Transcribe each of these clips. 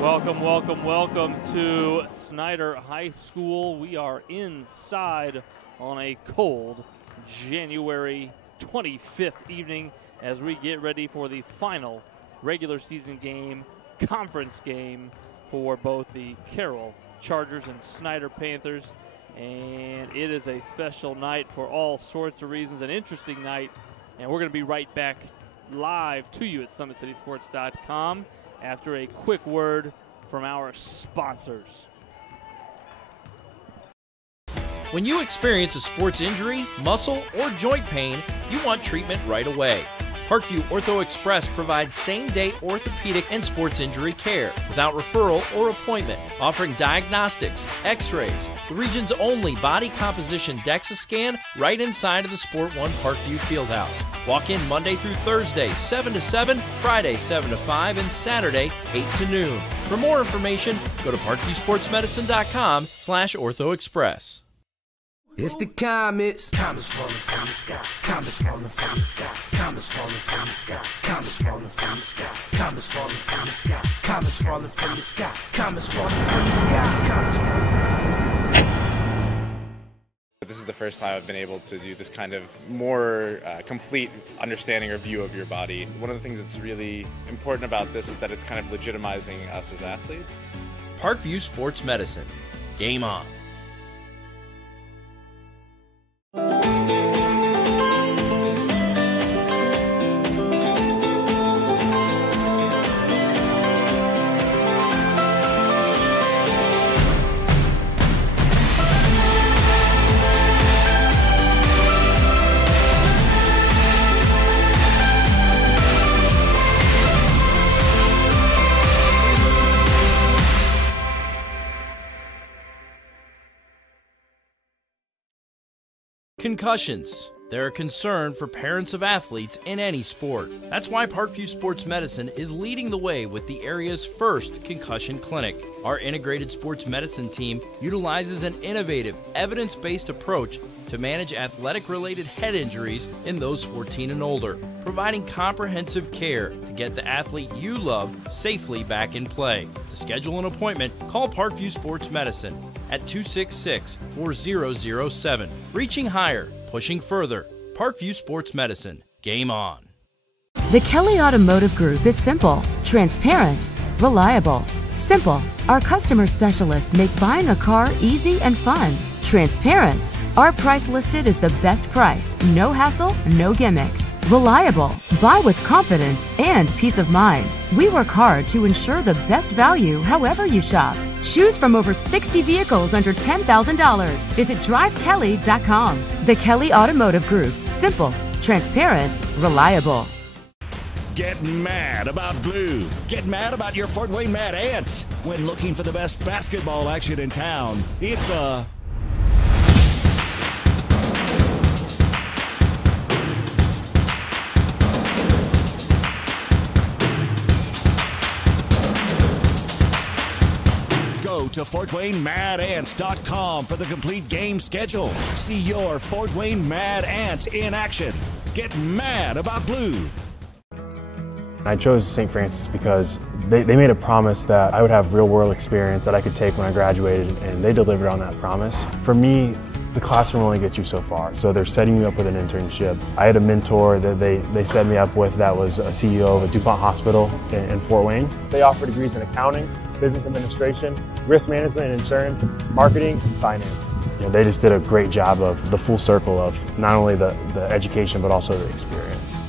Welcome, welcome, welcome to Snider High School. We are inside on a cold January 25th evening as we get ready for the final regular season game, conference game for both the Carroll Chargers and Snider Panthers. And it is a special night for all sorts of reasons, an interesting night. And we're going to be right back live to you at SummitCitySports.com after a quick word from our sponsors. When you experience a sports injury, muscle, or joint pain, you want treatment right away. Parkview Ortho Express provides same-day orthopedic and sports injury care without referral or appointment, offering diagnostics, x-rays, the region's only body composition DEXA scan right inside of the Sport One Parkview Fieldhouse. Walk in Monday through Thursday, 7 to 7, Friday, 7 to 5, and Saturday, 8 to noon. For more information, go to parkviewsportsmedicine.com/orthoexpress. It's the comets. Comets falling from the sky. Comets falling from the sky. Comets falling from the sky. Comets falling from the sky. Comets falling from the sky. Comets falling from the sky. Comets falling from the sky. Comets falling from the sky. This is the first time I've been able to do this kind of more complete understanding or view of your body. One of the things that's really important about this is that it's kind of legitimizing us as athletes. Parkview Sports Medicine. Game on. Concussions. They're a concern for parents of athletes in any sport. That's why Parkview Sports Medicine is leading the way with the area's first concussion clinic. Our integrated sports medicine team utilizes an innovative, evidence-based approach to manage athletic-related head injuries in those 14 and older, providing comprehensive care to get the athlete you love safely back in play. To schedule an appointment, call Parkview Sports Medicine at 266-4007. Reaching higher, pushing further. Parkview Sports Medicine. Game on. The Kelly Automotive Group is simple, transparent, reliable. Simple. Our customer specialists make buying a car easy and fun. Transparent. Our price listed is the best price. No hassle, no gimmicks. Reliable. Buy with confidence and peace of mind. We work hard to ensure the best value however you shop. Choose from over 60 vehicles under $10,000. Visit drivekelly.com. The Kelly Automotive Group. Simple, transparent, reliable. Get mad about blue. Get mad about your Fort Wayne Mad Ants. When looking for the best basketball action in town, it's the Go to FortWayneMadAnts.com for the complete game schedule. See your Fort Wayne Mad Ants in action. Get mad about blue. I chose St. Francis because they made a promise that I would have real-world experience that I could take when I graduated, and they delivered on that promise. For me, the classroom only gets you so far, so they're setting you up with an internship. I had a mentor that they set me up with that was a CEO of a DuPont hospital in Fort Wayne. They offer degrees in accounting, business administration, risk management and insurance, marketing, and finance. You know, they just did a great job of the full circle of not only the education but also the experience.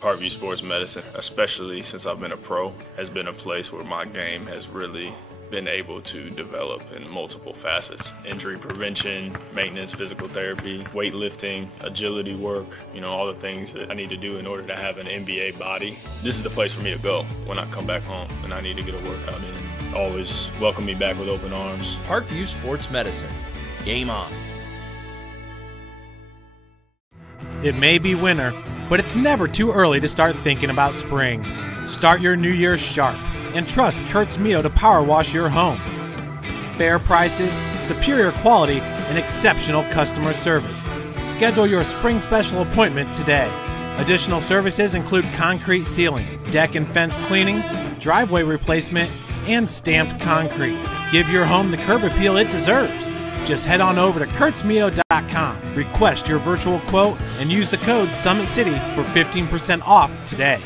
Parkview Sports Medicine, especially since I've been a pro, has been a place where my game has really been able to develop in multiple facets. Injury prevention, maintenance, physical therapy, weightlifting, agility work, all the things that I need to do in order to have an NBA body. This is the place for me to go when I come back home and I need to get a workout in. Always welcome me back with open arms. Parkview Sports Medicine. Game on. It may be winter, but it's never too early to start thinking about spring. Start your new year sharp and trust Kurt's Mio to power wash your home. Fair prices, superior quality, and exceptional customer service. Schedule your spring special appointment today. Additional services include concrete sealing, deck and fence cleaning, driveway replacement, and stamped concrete. Give your home the curb appeal it deserves. Just head on over to kurtzmio.com, request your virtual quote, and use the code SummitCity for 15% off today.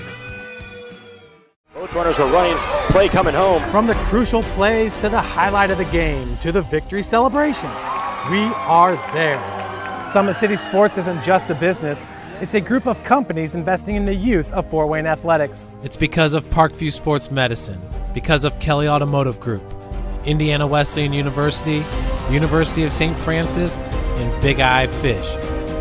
Both runners are running, play coming home. From the crucial plays to the highlight of the game to the victory celebration, we are there. Summit City Sports isn't just a business, it's a group of companies investing in the youth of Fort Wayne athletics. It's because of Parkview Sports Medicine, because of Kelly Automotive Group, Indiana Wesleyan University, University of St. Francis, and Big Eye Fish,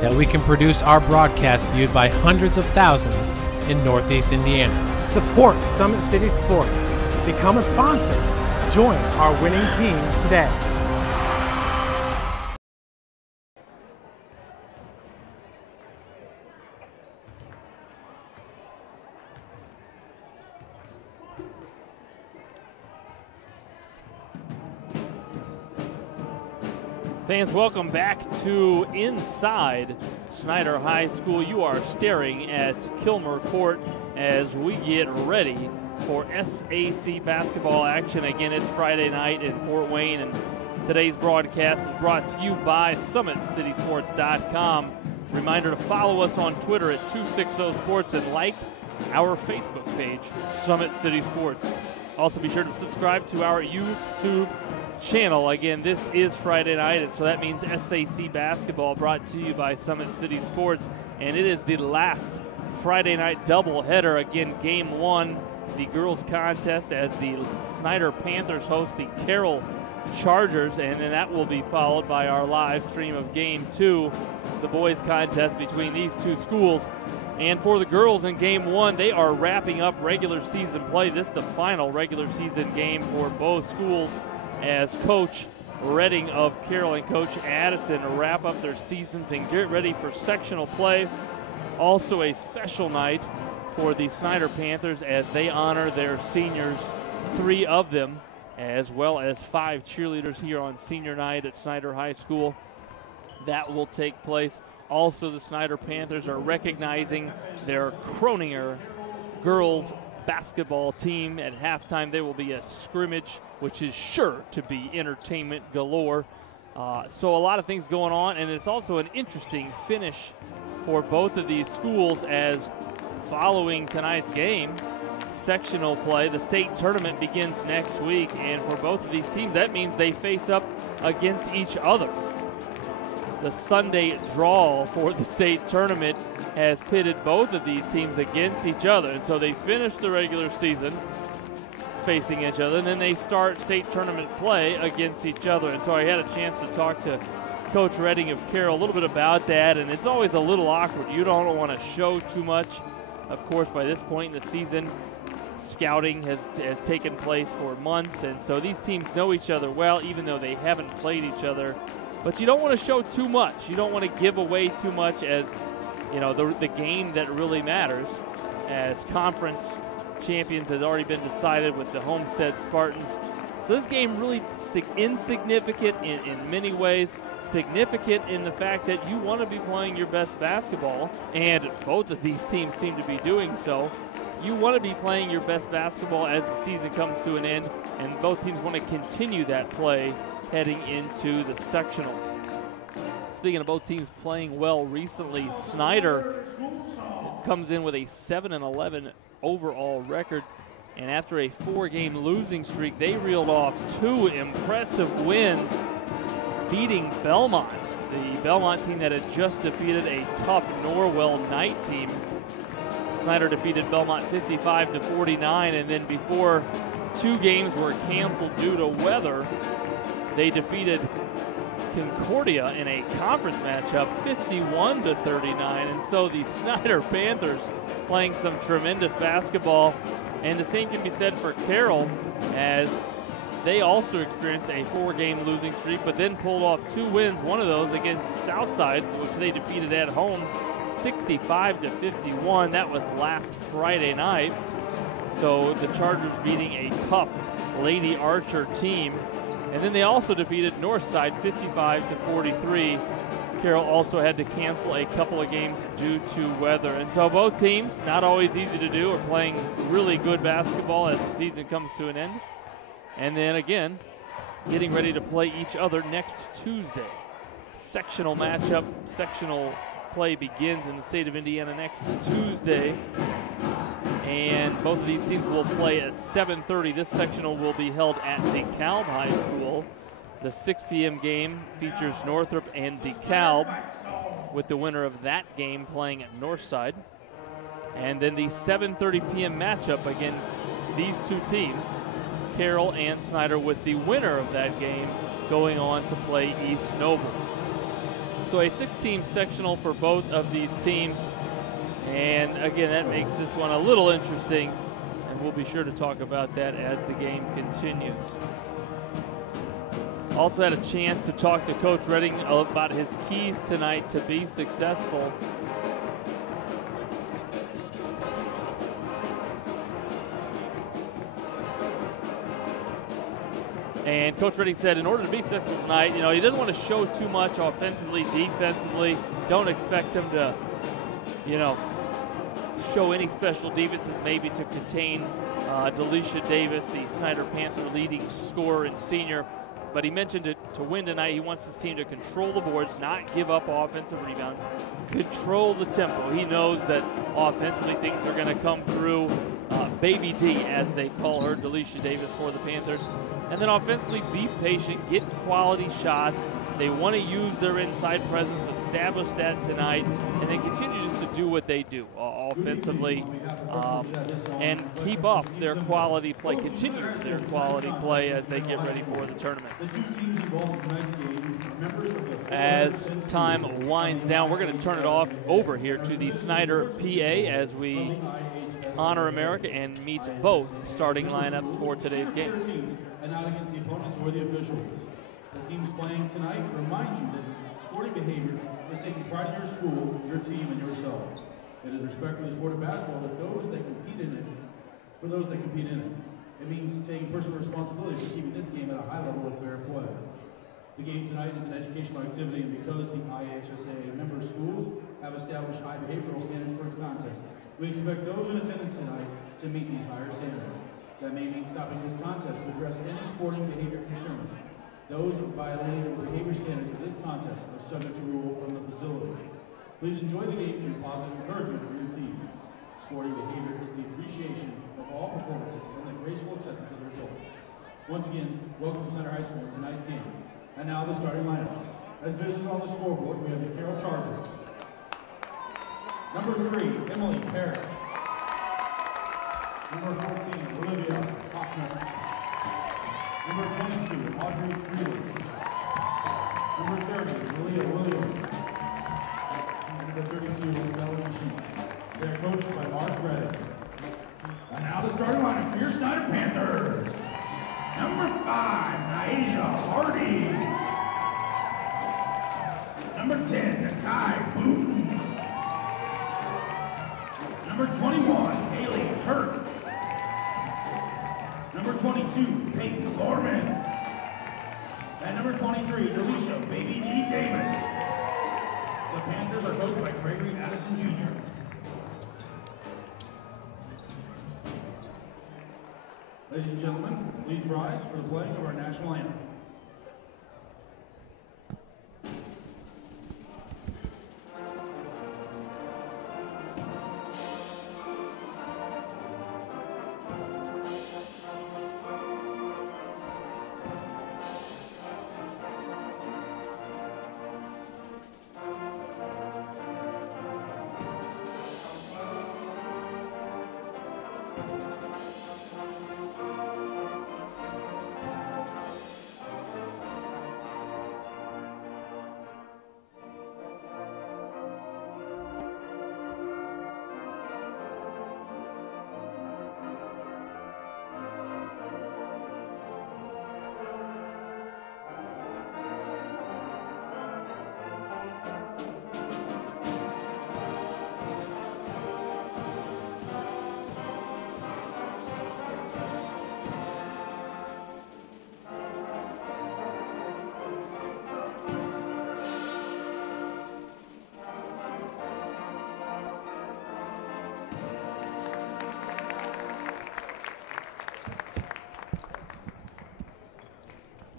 that we can produce our broadcast viewed by hundreds of thousands in Northeast Indiana. Support Summit City Sports. Become a sponsor. Join our winning team today. Fans, welcome back to Inside Snider High School. You are staring at Kilmer Court as we get ready for SAC basketball action. Again, it's Friday night in Fort Wayne, and today's broadcast is brought to you by SummitCitySports.com. Reminder to follow us on Twitter at 260sports and like our Facebook page, Summit City Sports. Also, be sure to subscribe to our YouTube channel. Again, this is Friday night, and so that means SAC basketball brought to you by Summit City Sports, and it is the last Friday night doubleheader. Again, game one, the girls contest as the Snider Panthers host the Carroll Chargers, and then that will be followed by our live stream of game two, the boys contest between these two schools. And for the girls in game one, they are wrapping up regular season play. This is the final regular season game for both schools as Coach Redding of Carroll and Coach Addison wrap up their seasons and get ready for sectional play. Also a special night for the Snider Panthers as they honor their seniors, 3 of them, as well as 5 cheerleaders here on senior night at Snider High School. That will take place. Also, the Snider Panthers are recognizing their Croninger girls basketball team. At halftime, there will be a scrimmage, which is sure to be entertainment galore. So a lot of things going on, and it's also an interesting finish for both of these schools as following tonight's game, sectional play, the state tournament begins next week, and for both of these teams, that means they face up against each other. The Sunday draw for the state tournament has pitted both of these teams against each other. And so they finish the regular season facing each other, and then they start state tournament play against each other. And so I had a chance to talk to Coach Redding of Carroll a little bit about that, and it's always a little awkward. You don't want to show too much. Of course, by this point in the season, scouting has taken place for months, and so these teams know each other well, even though they haven't played each other. But you don't want to show too much. You don't want to give away too much as, you know, the game that really matters, as conference champions has already been decided with the Homestead Spartans. So this game really insignificant in many ways, significant in the fact that you want to be playing your best basketball, and both of these teams seem to be doing so. You want to be playing your best basketball as the season comes to an end, and both teams want to continue that play heading into the sectional. Speaking of both teams playing well recently, Snider comes in with a 7-11 overall record, and after a 4-game losing streak, they reeled off 2 impressive wins, beating Belmont, the Belmont team that had just defeated a tough Norwell Knight team. Snider defeated Belmont 55-49, and then before 2 games were canceled due to weather, they defeated Concordia in a conference matchup 51-39, and so the Snider Panthers playing some tremendous basketball. And the same can be said for Carroll, as they also experienced a 4-game losing streak, but then pulled off 2 wins, one of those against Southside, which they defeated at home 65-51. That was last Friday night. So the Chargers beating a tough Lady Archer team. And then they also defeated Northside 55-43. Carroll also had to cancel a couple of games due to weather. And so both teams, not always easy to do, are playing really good basketball as the season comes to an end. And then again, getting ready to play each other next Tuesday. Sectional matchup, sectional play begins in the state of Indiana next Tuesday. And both of these teams will play at 7:30. This sectional will be held at DeKalb High School. The 6 p.m. game features Northrop and DeKalb, with the winner of that game playing at Northside. And then the 7:30 p.m. matchup, again, these two teams, Carroll and Snider, with the winner of that game going on to play East Noble. So a 6-team sectional for both of these teams. And again, that makes this one a little interesting, and we'll be sure to talk about that as the game continues. Also had a chance to talk to Coach Redding about his keys tonight to be successful. And Coach Redding said in order to be successful tonight, he doesn't want to show too much offensively, defensively. Don't expect him to, show any special defenses maybe to contain Delisha Davis, the Snider Panther leading scorer and senior. But he mentioned it to win tonight. He wants his team to control the boards, not give up offensive rebounds, control the tempo. He knows that offensively things are going to come through. Baby D, as they call her, Delisha Davis for the Panthers. And then offensively, be patient, get quality shots. They want to use their inside presence, establish that tonight, and then continue just to do what they do offensively and keep up their quality play, continue their quality play as they get ready for the tournament. As time winds down, we're going to turn it over here to the Snider PA as we honor America and meet both starting lineups for today's game. And not against the opponents or the officials. The teams playing tonight remind you that sporting behavior is taking pride in your school, your team, and yourself. It is respect for the sport of basketball that those that compete in it, for those that compete in it. It means taking personal responsibility for keeping this game at a high level of fair play. The game tonight is an educational activity, and because the IHSAA member schools have established high behavioral standards for its contest, we expect those in attendance tonight to meet these higher standards. That may mean stopping this contest to address any sporting behavior concerns. Those violating the behavior standards of this contest are subject to rule from the facility. Please enjoy the game through positive encouragement for your team. Sporting behavior is the appreciation of all performances and the graceful acceptance of the results. Once again, welcome to Snider High School in tonight's game. And now the starting lineups. As visitors on the scoreboard, we have the Carroll Chargers. Number 3, Emily Perry. Number 14, Olivia Hoffner. Number 22, Audrey Freeland. Number 30, Malia Williams. Number 32, Melanie Sheets. They're coached by Mark Redding. And now the starting lineup for your Snider Panthers. Number 5, Naisha Hardy. Number 10, Nakai Booten. Number 21, Haley Kirk. Number 22, Peyton Lorman. And number 23, Delisha Baby D. Davis. The Panthers are coached by Gregory Addison Jr. Ladies and gentlemen, please rise for the playing of our national anthem.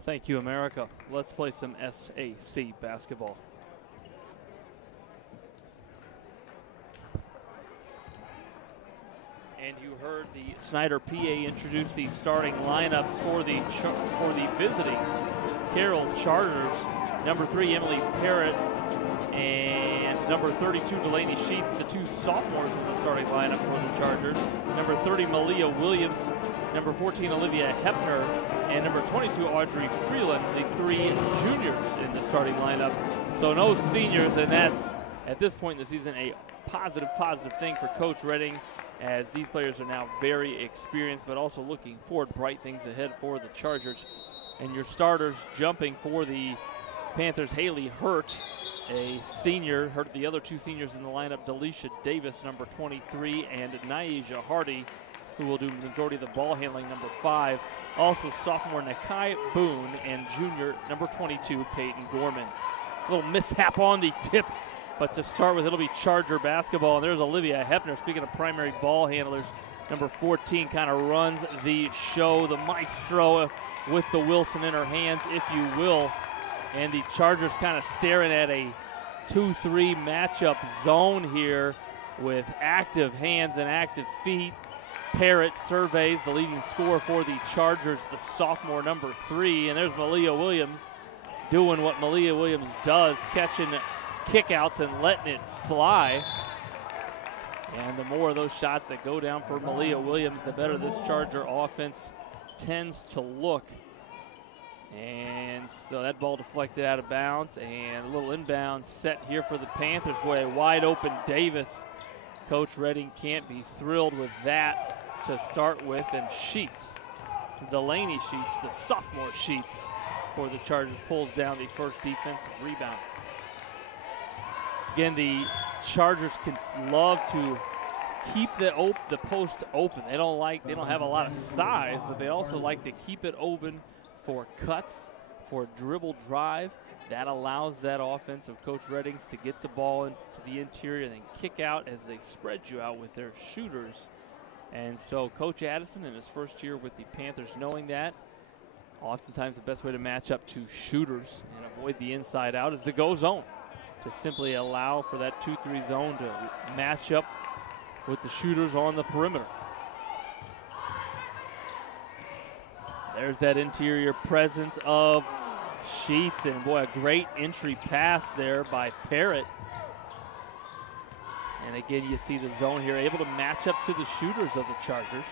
Thank you, America. Let's play some SAC basketball. And you heard the Snider PA introduce the starting lineups for the visiting Carroll Chargers. Number 3, Emily Parrott, and number 32, Delaney Sheets, the 2 sophomores in the starting lineup for the Chargers. Number 30, Malia Williams. Number 14, Olivia Hepner. And number 22, Audrey Freeland, the 3 juniors in the starting lineup. So no seniors, and that's, at this point in the season, a positive thing for Coach Redding, as these players are now very experienced, but also looking forward, bright things ahead for the Chargers. And your starters jumping for the Panthers, Haley Hurt, a senior. Hurt the other 2 seniors in the lineup, Delisha Davis, number 23, and Naija Hardy, who will do the majority of the ball handling, number 5. Also sophomore Nakai Boone and junior number 22, Peyton Gorman. A little mishap on the tip, but to start with, it'll be Charger basketball. And there's Olivia Hepner. Speaking of primary ball handlers, number 14 kind of runs the show, the maestro with the Wilson in her hands, if you will. And the Chargers kind of staring at a 2-3 matchup zone here with active hands and active feet. Parrott surveys the leading scorer for the Chargers, the sophomore number 3. And there's Malia Williams doing what Malia Williams does, catching kickouts and letting it fly. And the more of those shots that go down for Malia Williams, the better this Charger offense tends to look. And so that ball deflected out of bounds, and a little inbound set here for the Panthers. Boy, a wide open Davis. Coach Redding can't be thrilled with that to start with. And Sheets, Delaney Sheets, the sophomore Sheets for the Chargers, pulls down the first defensive rebound. Again, the Chargers can love to keep the post open. They don't have a lot of size, but they also like to keep it open for cuts, for dribble drive. That allows that offense of Coach Redding's to get the ball into the interior and then kick out as they spread you out with their shooters. And so Coach Addison, in his first year with the Panthers, knowing that, oftentimes the best way to match up to shooters and avoid the inside out is to go zone, to simply allow for that 2-3 zone to match up with the shooters on the perimeter. There's that interior presence of Sheets, and boy, a great entry pass there by Parrott. And again, you see the zone here, able to match up to the shooters of the Chargers.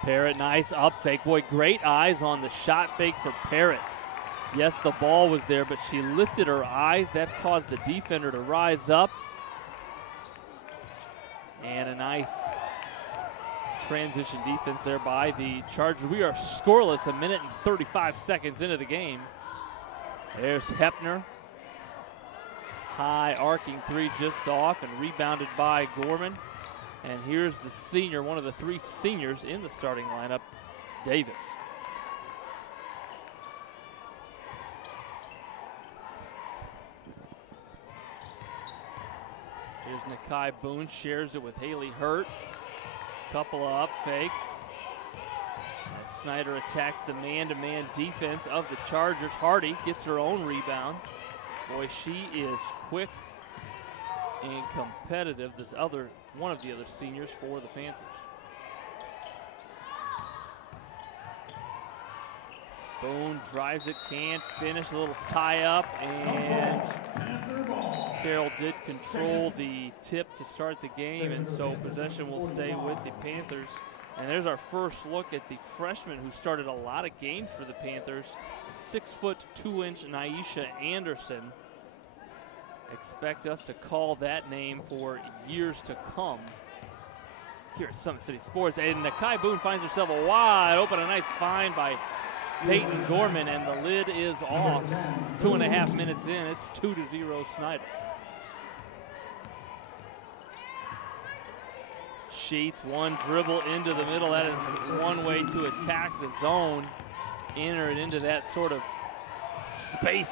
Parrott, nice up fake. Boy, great eyes on the shot fake for Parrott. Yes, the ball was there, but she lifted her eyes. That caused the defender to rise up. And a nice transition defense there by the Chargers. We are scoreless, a minute and 35 seconds into the game. There's Hepner. High arcing 3 just off and rebounded by Gorman. And here's the senior, one of the 3 seniors in the starting lineup, Davis. Here's Nakai Boone, shares it with Haley Hurt. Couple of up fakes. As Snider attacks the man-to-man defense of the Chargers. Hardy gets her own rebound. Boy, she is quick and competitive. One of the other seniors for the Panthers. Boone drives it, can't finish, a little tie up, and Carroll did control the tip to start the game, and so possession will stay with the Panthers. And there's our first look at the freshman who started a lot of games for the Panthers, 6'2" Naisha Anderson. Expect us to call that name for years to come here at Summit City Sports. And Nakai Boone finds herself a wide open, a nice find by Peyton Gorman, and the lid is off. 2.5 minutes in, it's 2-0 Snider. Sheets, one dribble into the middle. That is one way to attack the zone. Enter it into that sort of space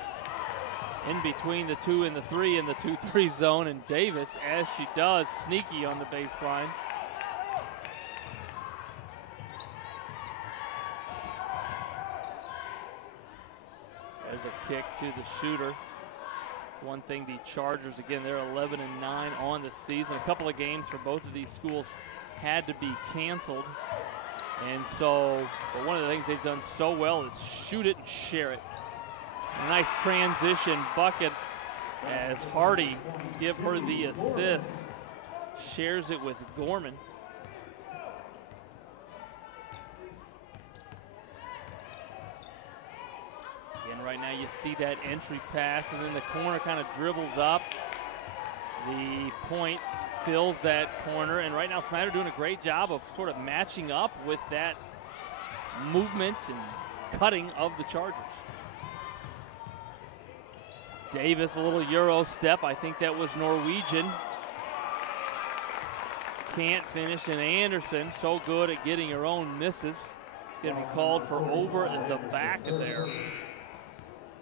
in between the 2 and the 3 in the 2-3 zone. And Davis, as she does, sneaky on the baseline, There's a kick to the shooter. It's one thing the Chargers, again, they're 11-9 on the season. A couple of games for both of these schools had to be canceled. And so, but one of the things they've done so well is shoot it and share it. A nice transition bucket as Hardy, give her the assist, shares it with Gorman. Again, right now you see that entry pass, and then the corner kind of dribbles up. The point fills that corner, and right now Snider doing a great job of sort of matching up with that movement and cutting of the Chargers. Davis, a little Euro step. I think that was Norwegian. Can't finish, and Anderson, so good at getting her own misses. Going to be called for over the back there.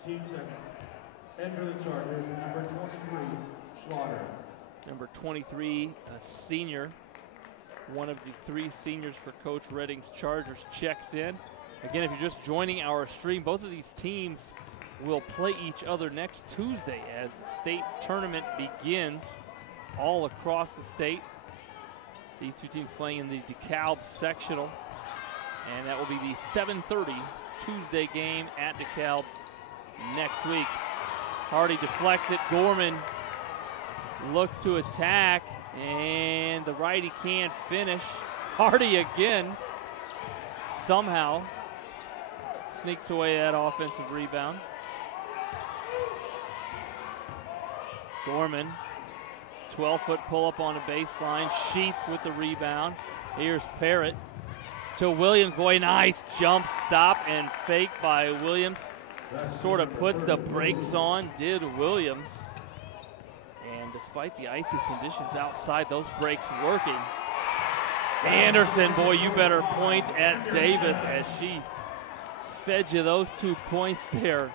Team second. And for the Chargers, number 23, Slaughter. Number 23, a senior. One of the three seniors for Coach Redding's Chargers checks in. Again, if you're just joining our stream, both of these teams will play each other next Tuesday as the state tournament begins all across the state. These two teams playing in the DeKalb sectional, and that will be the 7:30 Tuesday game at DeKalb next week. Hardy deflects it. Gorman looks to attack, and the righty can't finish. Hardy again somehow sneaks away that offensive rebound. Gorman, 12-foot pull-up on the baseline. Sheets with the rebound. Here's Parrott to Williams. Boy, nice jump stop and fake by Williams. Sort of put the brakes on, did Williams. And despite the icy conditions outside, those brakes working. Anderson, boy, you better point at Davis as she fed you those 2 points there.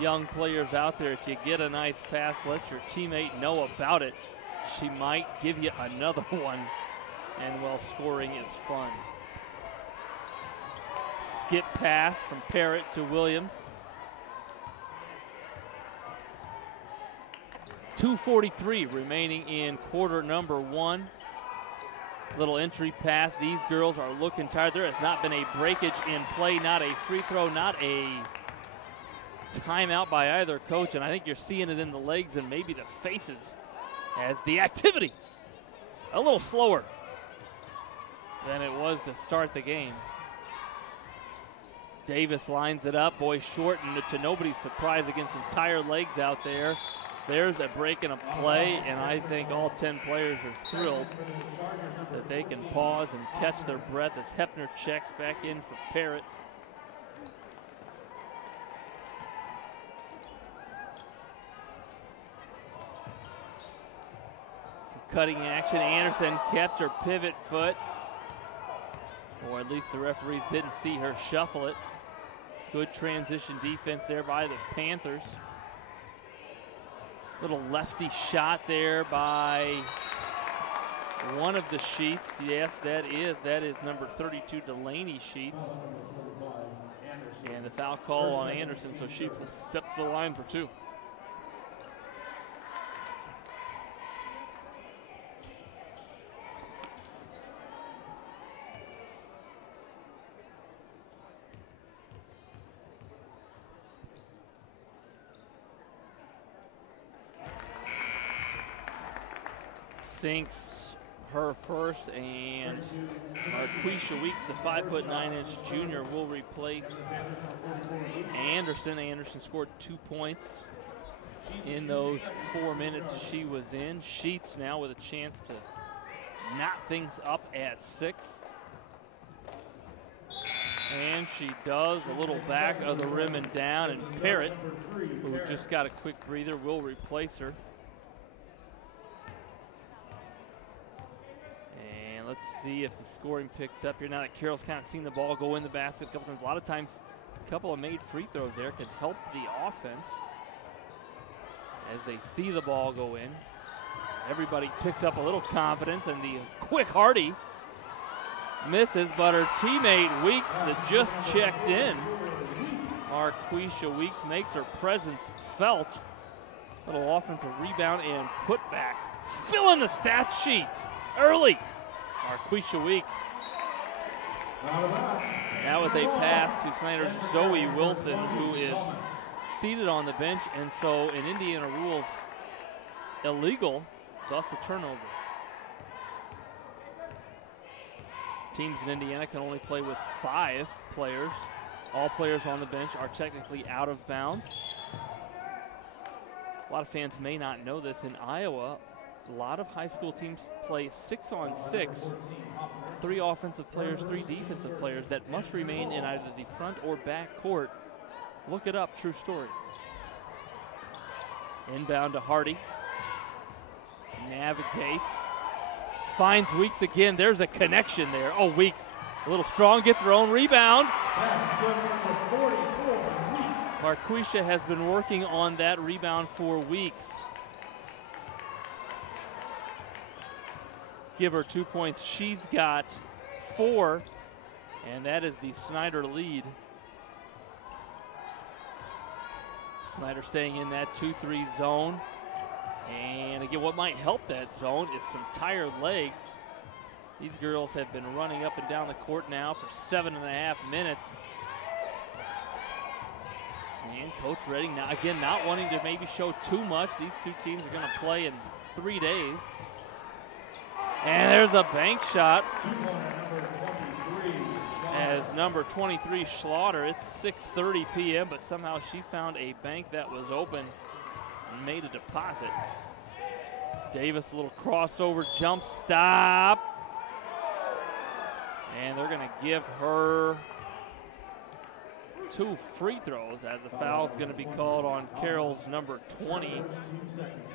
Young players out there, if you get a nice pass, let your teammate know about it. She might give you another one. And well, scoring is fun. Skip pass from Parrott to Williams. 2:43 remaining in quarter number one. Little entry pass. These girls are looking tired. There has not been a breakage in play, not a free throw, not a timeout by either coach, and I think you're seeing it in the legs and maybe the faces as the activity a little slower than it was to start the game. Davis lines it up. Boy, short, and to nobody's surprise against some tired legs out there. There's a break in a play, and I think all 10 players are thrilled that they can pause and catch their breath as Hepner checks back in for Parrott. Some cutting action. Anderson kept her pivot foot, or at least the referees didn't see her shuffle it. Good transition defense there by the Panthers. Little lefty shot there by one of the Sheets. Yes, that is number 32, Delaney Sheets. And the foul call on Anderson, so Sheets will step to the line for two. Sinks her first, and Marquisha Weeks, the 5'9" junior, will replace Anderson. Anderson scored 2 points in those 4 minutes she was in. Sheets now with a chance to knot things up at 6. And she does. A little back of the rim and down, and Parrott, who just got a quick breather, will replace her. Let's see if the scoring picks up here now that Carroll's kind of seen the ball go in the basket a couple times. A lot of times, a couple of made free throws there can help the offense as they see the ball go in. Everybody picks up a little confidence, and the quick Hardy misses, but her teammate Weeks that just checked in Marquisha Weeks makes her presence felt. Little offensive rebound and put back. Fill in the stat sheet early. Marquisha Weeks. That was a pass to Snider's Zoe Wilson, who is seated on the bench, and so in Indiana rules, illegal, thus a turnover. Teams in Indiana can only play with 5 players. All players on the bench are technically out of bounds. A lot of fans may not know this. In Iowa, a lot of high school teams play 6-on-6, 3 offensive players, 3 defensive players that must remain in either the front or back court. Look it up, true story. Inbound to Hardy. Navigates. Finds Weeks again. There's a connection there. Oh, Weeks a little strong, gets her own rebound. Marquisha has been working on that rebound for weeks. Give her 2 points. She's got 4, and that is the Snider lead. Snider staying in that 2-3 zone. And again, what might help that zone is some tired legs. These girls have been running up and down the court now for 7.5 minutes. And Coach Redding, now again, not wanting to maybe show too much. These two teams are going to play in 3 days. And there's a bank shot. As number 23, Schlaughter, it's 6:30 p.m., but somehow she found a bank that was open and made a deposit. Davis, a little crossover jump stop. And they're going to give her 2 free throws, as the foul's going to be called on Carroll's number 20,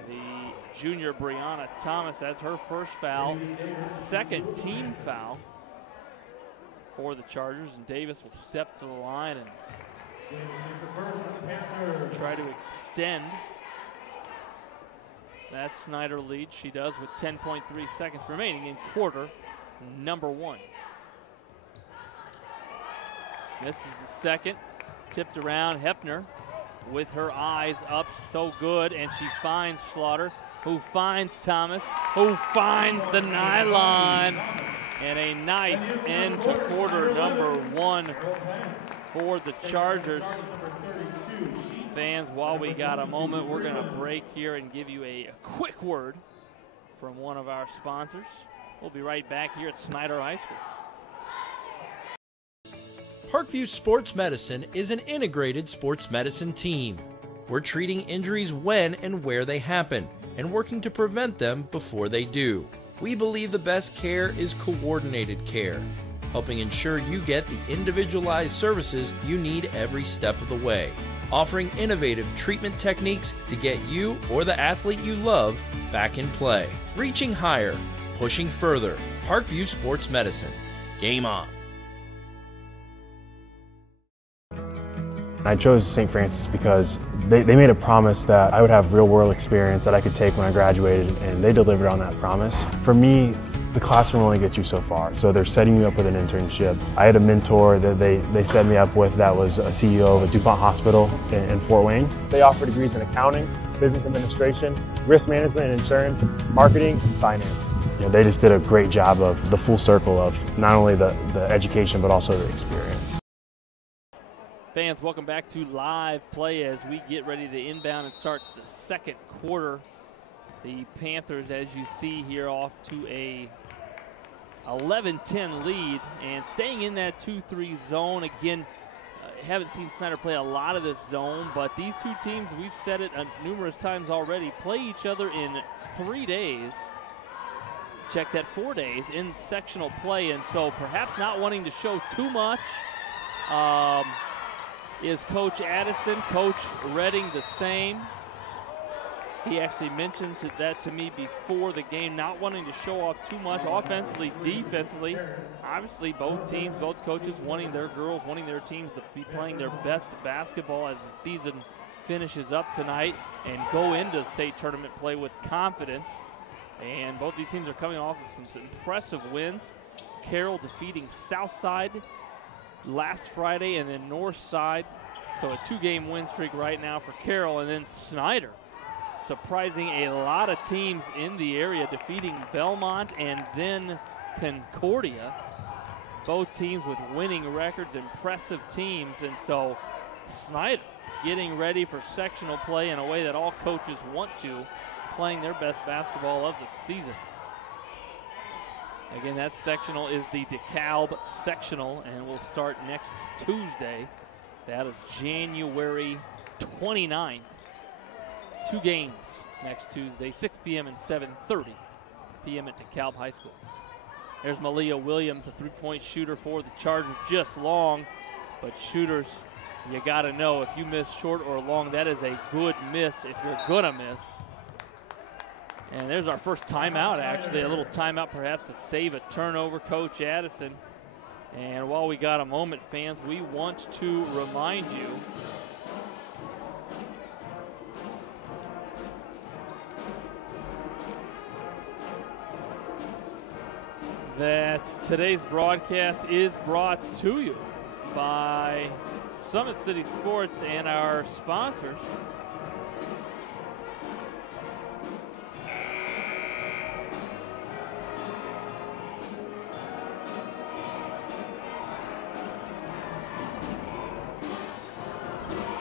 the junior Brianna Thomas. That's her first foul, second team foul for the Chargers, and Davis will step to the line and try to extend that Snider lead. She does with 10.3 seconds remaining in quarter number 1. This is the second. Tipped around. Hepner with her eyes up, so good, and she finds Schlaughter, who finds Thomas, who finds the nylon, and a nice end to quarter number 1 for the Chargers. Fans, while we got a moment, we're going to break here and give you a quick word from one of our sponsors. We'll be right back here at Snider High School. Parkview Sports Medicine is an integrated sports medicine team. We're treating injuries when and where they happen and working to prevent them before they do. We believe the best care is coordinated care, helping ensure you get the individualized services you need every step of the way, offering innovative treatment techniques to get you or the athlete you love back in play. Reaching higher, pushing further. Parkview Sports Medicine. Game on. I chose St. Francis because they made a promise that I would have real-world experience that I could take when I graduated, and they delivered on that promise. For me, the classroom only gets you so far, so they're setting you up with an internship. I had a mentor that they set me up with that was a CEO of a DuPont hospital in Fort Wayne. They offer degrees in accounting, business administration, risk management and insurance, marketing, and finance. You know, they just did a great job of the full circle of not only the education but also the experience. Fans, welcome back to live play as we get ready to inbound and start the second quarter. The Panthers, as you see here, off to a 11-10 lead and staying in that 2-3 zone. Again, haven't seen Snider play a lot of this zone, but these two teams, we've said it numerous times already, play each other in 3 days. Check that, 4 days in sectional play, and so perhaps not wanting to show too much. Is Coach Addison, Coach Redding the same? He actually mentioned that to me before the game, not wanting to show off too much offensively, defensively. Obviously, both teams, both coaches wanting their girls, wanting their teams to be playing their best basketball as the season finishes up tonight and go into the state tournament play with confidence. And both these teams are coming off of some impressive wins. Carroll defeating Southside last Friday, and then Northside So a 2-game win streak right now for Carroll, and then Snider surprising a lot of teams in the area, defeating Belmont and then Concordia. Both teams with winning records, impressive teams, and so Snider getting ready for sectional play in a way that all coaches want to, playing their best basketball of the season. Again, that sectional is the DeKalb sectional, and will start next Tuesday. That is January 29th. 2 games next Tuesday, 6 p.m. and 7:30 p.m. at DeKalb High School. There's Malia Williams, a three-point shooter for the Chargers, just long, but shooters, you got to know if you miss short or long, that is a good miss if you're going to miss. And there's our first timeout, actually, a little timeout perhaps to save a turnover, Coach Addison. And while we got a moment, fans, we want to remind you that today's broadcast is brought to you by Summit City Sports and our sponsors.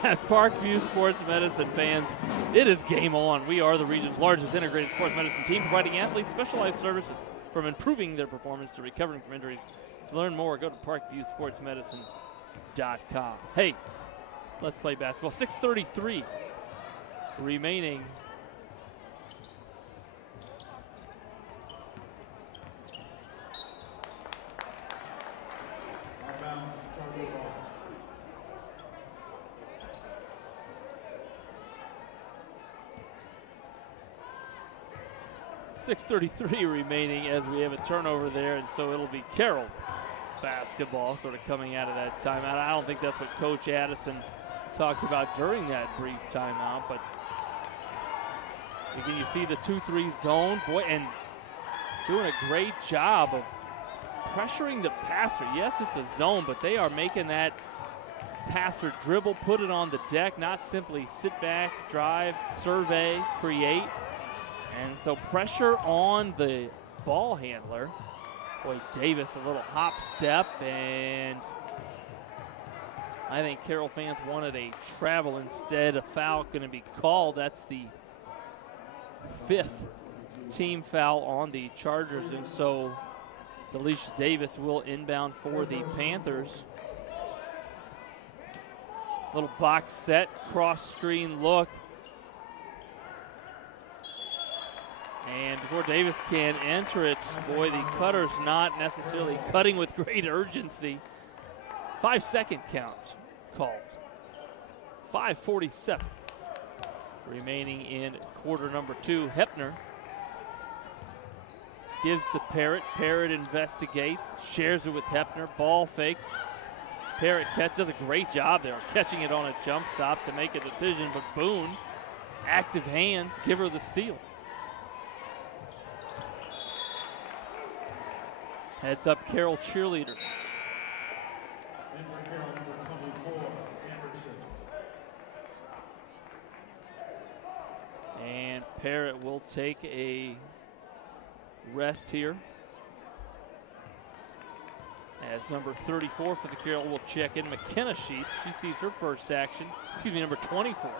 At Parkview Sports Medicine, fans, it is game on. We are the region's largest integrated sports medicine team, providing athletes specialized services from improving their performance to recovering from injuries. To learn more, go to parkviewsportsmedicine.com. Hey, let's play basketball. 6:33 remaining. .633 remaining as we have a turnover there, and so it'll be Carroll basketball sort of coming out of that timeout. I don't think that's what Coach Addison talked about during that brief timeout, but again, you see the 2-3 zone, boy, and doing a great job of pressuring the passer. Yes, it's a zone, but they are making that passer dribble, put it on the deck, not simply sit back, drive, survey, create. And so pressure on the ball handler. Boy, Davis, a little hop step, and I think Carroll fans wanted a travel instead. A foul going to be called. That's the 5th team foul on the Chargers, and so Delisha Davis will inbound for the Panthers. Little box set, cross screen look. And before Davis can enter it, boy, the cutter's not necessarily cutting with great urgency. 5-second count called. 5:47 remaining in quarter number 2. Hepner gives to Parrott. Parrott investigates, shares it with Hepner. Ball fakes. Parrott does a great job there, catching it on a jump stop to make a decision, but Boone, active hands, give her the steal. Heads up Carroll cheerleaders. And Parrott will take a rest here. As number 34 for the Carroll will check in, McKenna Sheets. She sees her first action. Excuse me, number 24.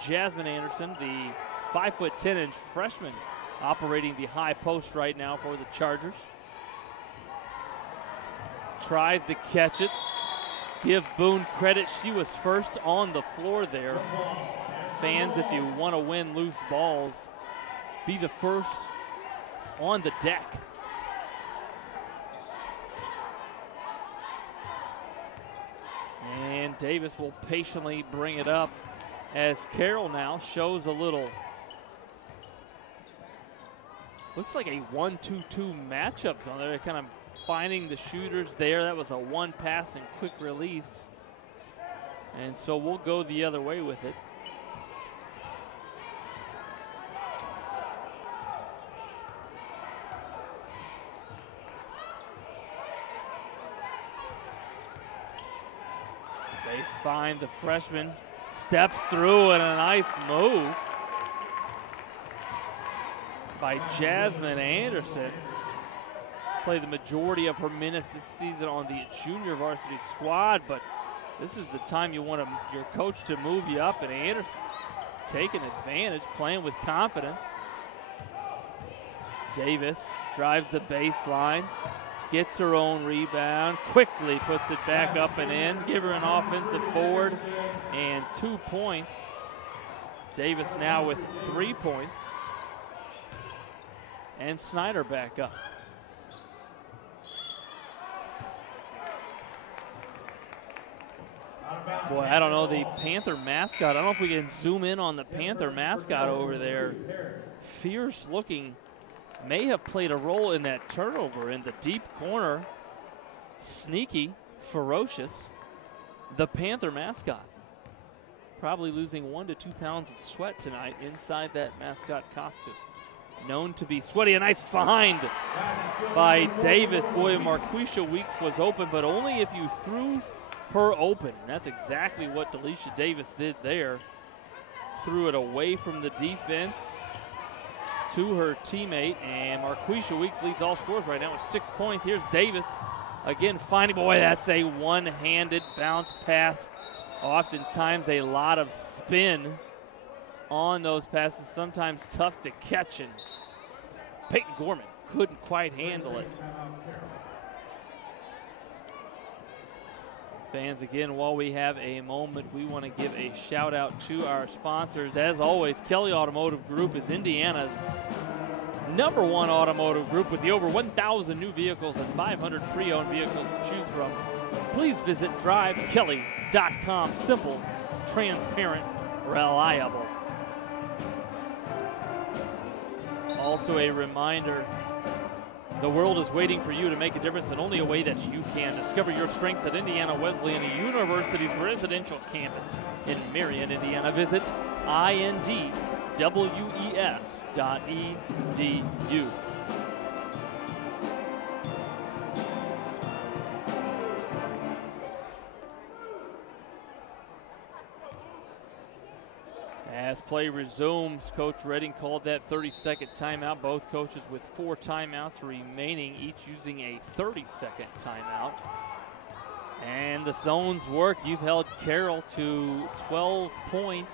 Jasmine Anderson, the 5'10" freshman, operating the high post right now for the Chargers. Tries to catch it. Give Boone credit. She was first on the floor there. Fans, if you want to win loose balls, be the first on the deck. And Davis will patiently bring it up as Carroll now shows a little, looks like a 1-2-2 matchup zone. They're kind of finding the shooters there. That was a one pass and quick release. And so we'll go the other way with it. They find the freshman, steps through, and a nice move by Jasmine Anderson. Played the majority of her minutes this season on the junior varsity squad, but this is the time you want your coach to move you up, and Anderson taking advantage, playing with confidence. Davis drives the baseline, gets her own rebound, quickly puts it back up and in, give her an offensive board and 2 points. Davis now with 3 points. And Snider back up. Boy, I don't know, the Panther mascot, I don't know if we can zoom in on the Panther mascot over there. Fierce looking, may have played a role in that turnover in the deep corner. Sneaky, ferocious, the Panther mascot. Probably losing 1 to 2 pounds of sweat tonight inside that mascot costume. Known to be sweaty. A nice find by Davis. Boy, Marquisha Weeks was open, but only if you threw her open. And that's exactly what Delisha Davis did there. Threw it away from the defense to her teammate, and Marquisha Weeks leads all scorers right now with 6 points. Here's Davis again finding, boy, that's a one-handed bounce pass. Oftentimes a lot of spin on those passes, sometimes tough to catch, and Peyton Gorman couldn't quite handle it. Fans, again, while we have a moment, we want to give a shout out to our sponsors. As always, Kelly Automotive Group is Indiana's #1 automotive group with the over 1,000 new vehicles and 500 pre-owned vehicles to choose from. Please visit drivekelly.com. Simple, transparent, reliable. Also a reminder, the world is waiting for you to make a difference in only a way that you can. Discover your strengths at Indiana Wesleyan University's residential campus in Marion, Indiana. Visit indwes.edu. As play resumes, Coach Redding called that 30-second timeout. Both coaches with 4 timeouts remaining, each using a 30-second timeout. And the zones work. You've held Carroll to 12 points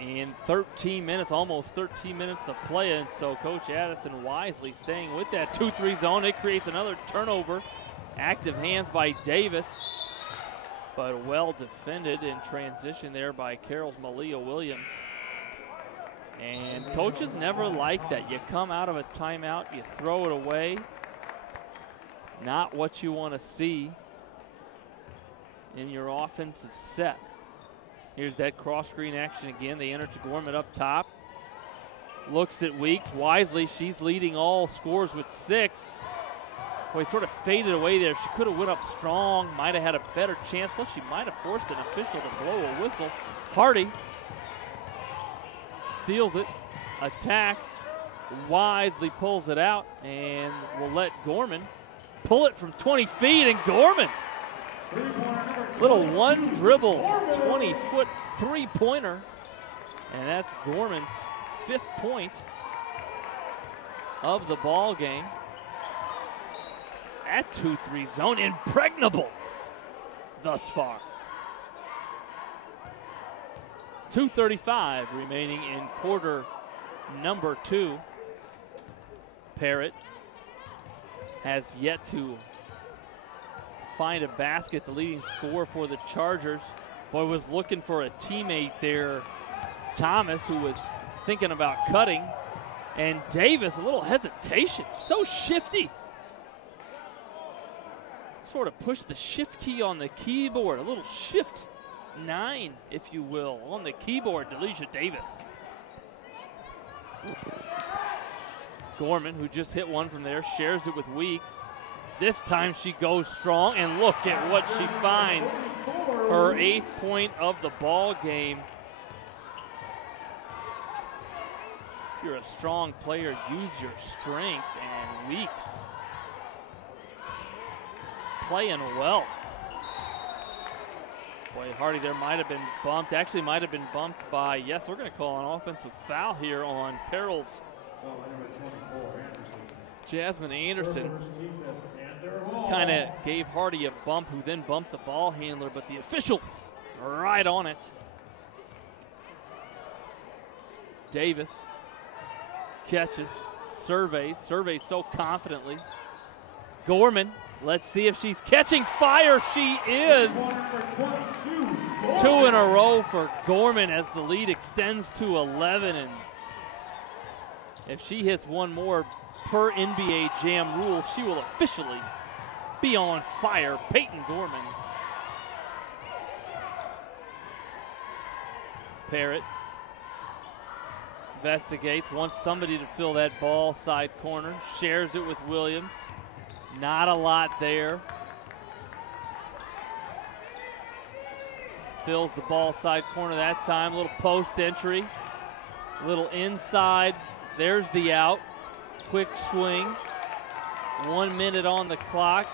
in 13 minutes, almost 13 minutes of play. And so Coach Addison wisely staying with that 2-3 zone. It creates another turnover. Active hands by Davis, but well defended in transition there by Carroll's Malia Williams. And coaches never like that. You come out of a timeout, you throw it away. Not what you want to see in your offensive set. Here's that cross screen action again. They enter to Gorman up top. Looks at Weeks wisely. She's leading all scores with 6. Boy, sort of faded away there. She could have went up strong, might have had a better chance, plus she might have forced an official to blow a whistle. Hardy steals it, attacks, wisely pulls it out, and will let Gorman pull it from 20 feet, and Gorman, little one dribble, 20-foot three-pointer, and that's Gorman's 5th point of the ball game. That 2-3 zone, impregnable thus far. 2:35 remaining in quarter number 2. Parrott has yet to find a basket, the leading scorer for the Chargers. Boy, was looking for a teammate there, Thomas, who was thinking about cutting. And Davis, a little hesitation, so shifty. Sort of push the shift key on the keyboard, a little shift 9, if you will, on the keyboard. Delisha Davis. Gorman, who just hit one from there, shares it with Weeks. This time she goes strong, and look at what she finds. Her 8th point of the ball game. If you're a strong player, use your strength, and Weeks playing well. Boy, Hardy there might have been bumped. Actually might have been bumped by, yes, we're going to call an offensive foul here on Carroll's Jasmine Anderson. Kind of gave Hardy a bump, who then bumped the ball handler, but the officials are right on it. Davis catches, surveys so confidently. Gorman, let's see if she's catching fire. She is. 2 in a row for Gorman as the lead extends to 11. And if she hits one more per NBA Jam rule, she will officially be on fire. Peyton Gorman. Parrott investigates, wants somebody to fill that ball side corner, shares it with Williams. Not a lot there. Fills the ball side corner that time. Little post entry. Little inside. There's the out. Quick swing. 1 minute on the clock.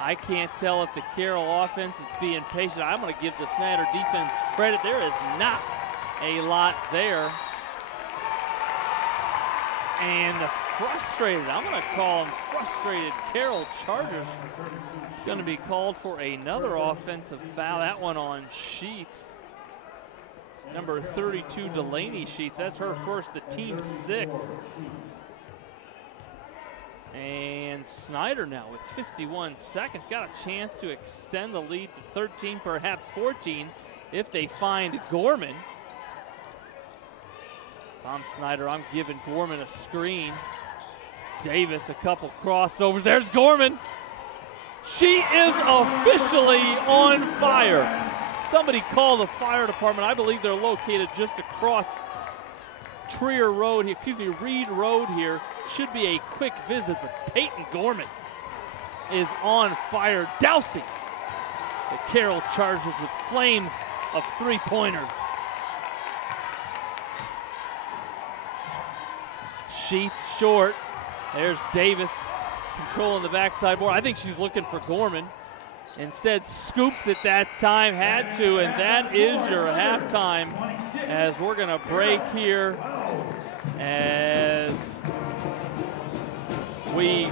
I can't tell if the Carroll offense is being patient. I'm going to give the Snider defense credit. There is not a lot there. And the frustrated, I'm going to call them frustrated Carroll Chargers, going to be called for another offensive foul. That one on Sheets. Number 32, Delaney Sheets. That's her first, the team's 6th. And Snider now with 51 seconds. Got a chance to extend the lead to 13, perhaps 14, if they find Gorman. If I'm Snider, I'm giving Gorman a screen. Davis, a couple crossovers. There's Gorman. She is officially on fire. Somebody call the fire department. I believe they're located just across Trier Road, Reed Road here. Should be a quick visit, but Peyton Gorman is on fire, dousing the Carroll Chargers with flames of 3-pointers. Sheets short. There's Davis controlling the backside board. I think she's looking for Gorman. Instead, scoops it that time, had to, and that is your halftime as we're going to break here as we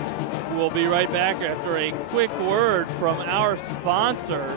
will be right back after a quick word from our sponsor.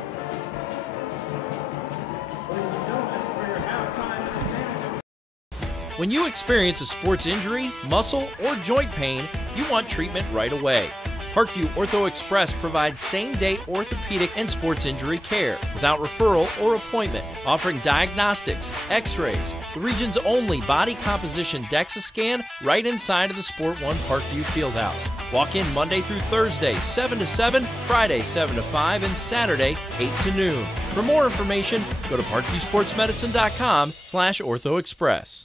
When you experience a sports injury, muscle, or joint pain, you want treatment right away. Parkview Ortho Express provides same-day orthopedic and sports injury care without referral or appointment, offering diagnostics, x-rays, the region's only body composition DEXA scan right inside of the Sport One Parkview Fieldhouse. Walk in Monday through Thursday, 7 to 7, Friday, 7 to 5, and Saturday, 8 to noon. For more information, go to parkviewsportsmedicine.com/orthoexpress.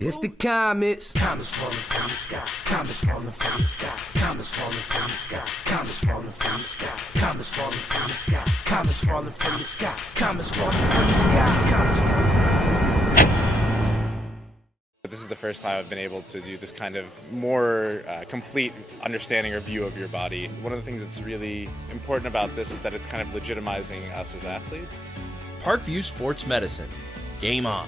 It's the comets. Comets falling from the sky. Comets falling from the sky. Comets falling from the sky. Comets falling from the sky. Comets falling from the sky. Comets falling from the sky. Comets falling from the sky. Comets falling from the sky. This is the first time I've been able to do this kind of more complete understanding or view of your body. One of the things that's really important about this is that it's kind of legitimizing us as athletes. Parkview Sports Medicine. Game on.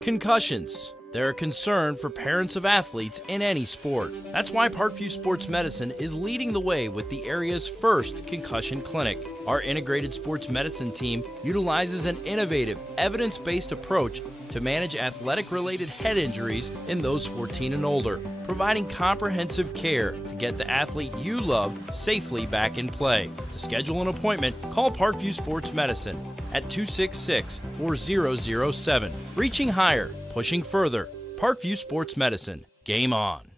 Concussions. They're a concern for parents of athletes in any sport. That's why Parkview Sports Medicine is leading the way with the area's first concussion clinic. Our integrated sports medicine team utilizes an innovative, evidence-based approach to manage athletic-related head injuries in those 14 and older, providing comprehensive care to get the athlete you love safely back in play. To schedule an appointment, call Parkview Sports Medicine at 266-4007. Reaching higher, pushing further. Parkview Sports Medicine. Game on.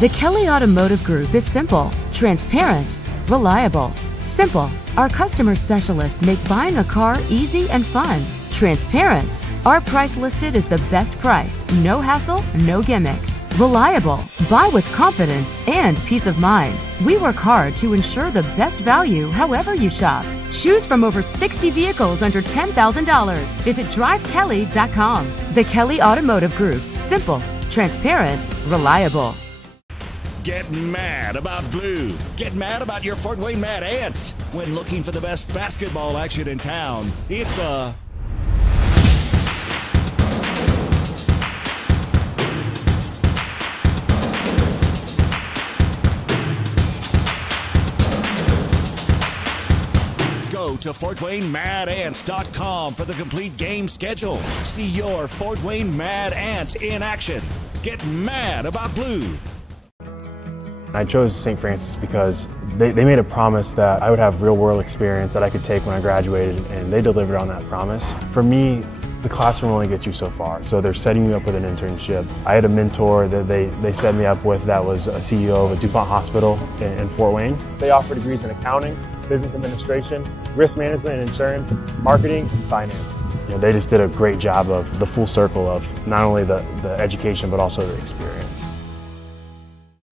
The Kelly Automotive Group is simple, transparent, reliable, simple. Our customer specialists make buying a car easy and fun. Transparent. Our price listed is the best price. No hassle, no gimmicks. Reliable. Buy with confidence and peace of mind. We work hard to ensure the best value however you shop. Choose from over 60 vehicles under $10,000. Visit drivekelly.com. The Kelly Automotive Group. Simple, transparent, reliable. Get mad about blue. Get mad about your Fort Wayne Mad Ants. When looking for the best basketball action in town, it's the Go to FortWayneMadAnts.com for the complete game schedule. See your Fort Wayne Mad Ants in action. Get mad about blue. I chose St. Francis because they made a promise that I would have real-world experience that I could take when I graduated, and they delivered on that promise. For me, the classroom only gets you so far, so they're setting you up with an internship. I had a mentor that they set me up with that was a CEO of a DuPont hospital in Fort Wayne. They offer degrees in accounting, business administration, risk management and insurance, marketing, and finance. You know, they just did a great job of the full circle of not only the education but also the experience.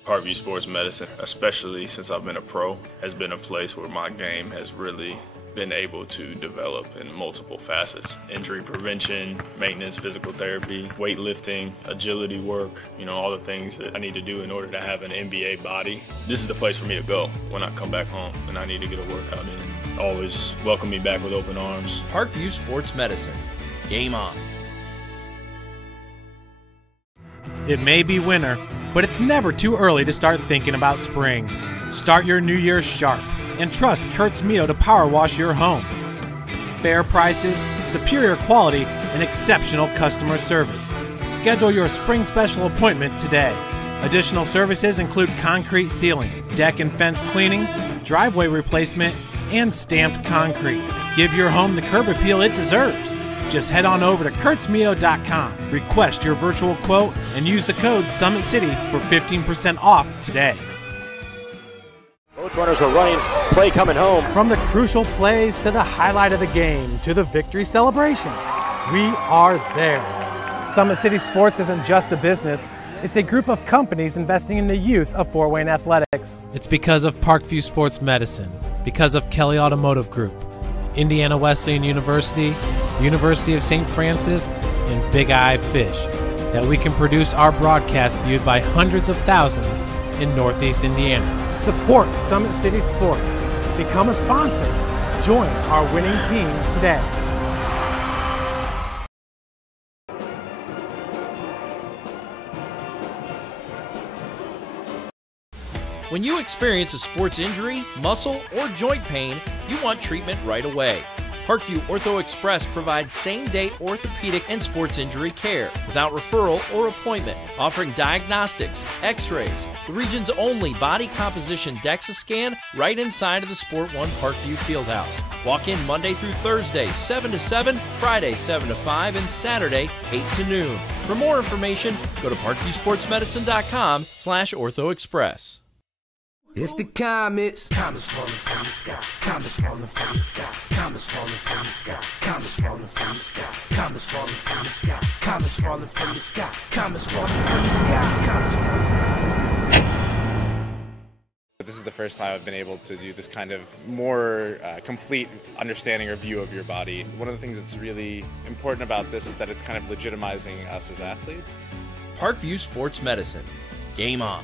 Parkview Sports Medicine, especially since I've been a pro, has been a place where my game has really been able to develop in multiple facets. Injury prevention, maintenance, physical therapy, weightlifting, agility work, all the things that I need to do in order to have an NBA body. This is the place for me to go when I come back home and I need to get a workout in. Always welcome me back with open arms. Parkview Sports Medicine. Game on. It may be winter, but it's never too early to start thinking about spring. Start your new year sharp and trust Kurt's Mio to power wash your home. Fair prices, superior quality, and exceptional customer service. Schedule your spring special appointment today. Additional services include concrete sealing, deck and fence cleaning, driveway replacement, and stamped concrete. Give your home the curb appeal it deserves. Just head on over to kurtzmio.com, request your virtual quote, and use the code SummitCity for 15% off today. Both runners are running, play coming home. From the crucial plays to the highlight of the game to the victory celebration, we are there. Summit City Sports isn't just a business, it's a group of companies investing in the youth of Fort Wayne athletics. It's because of Parkview Sports Medicine, because of Kelly Automotive Group, Indiana Wesleyan University, University of St. Francis, and Big Eye Fish, that we can produce our broadcast viewed by hundreds of thousands in Northeast Indiana. Support Summit City Sports. Become a sponsor. Join our winning team today. When you experience a sports injury, muscle, or joint pain, you want treatment right away. Parkview Ortho Express provides same-day orthopedic and sports injury care without referral or appointment, offering diagnostics, x-rays, the region's only body composition DEXA scan right inside of the Sport One Parkview Fieldhouse. Walk in Monday through Thursday, 7 to 7, Friday, 7 to 5, and Saturday, 8 to noon. For more information, go to parkviewsportsmedicine.com/orthoexpress. It's the comets. Comets falling from the sky. Comets falling from the sky. Comets falling from the sky. Comets falling from the sky. Comets falling from the sky. Comets falling from the sky. Comets falling from the sky. Comets falling from the sky. This is the first time I've been able to do this kind of more complete understanding or view of your body. One of the things that's really important about this is that it's kind of legitimizing us as athletes. Parkview Sports Medicine. Game on.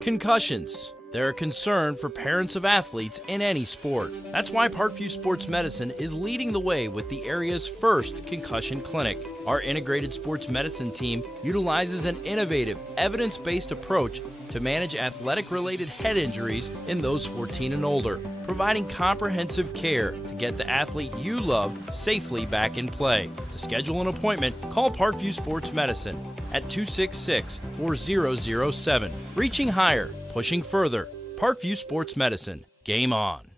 Concussions, They're a concern for parents of athletes in any sport. That's why Parkview Sports Medicine is leading the way with the area's first concussion clinic. Our integrated sports medicine team utilizes an innovative, evidence-based approach to manage athletic-related head injuries in those 14 and older, providing comprehensive care to get the athlete you love safely back in play. To schedule an appointment, call Parkview Sports Medicine at 266-4007. Reaching higher, pushing further. Parkview Sports Medicine. Game on.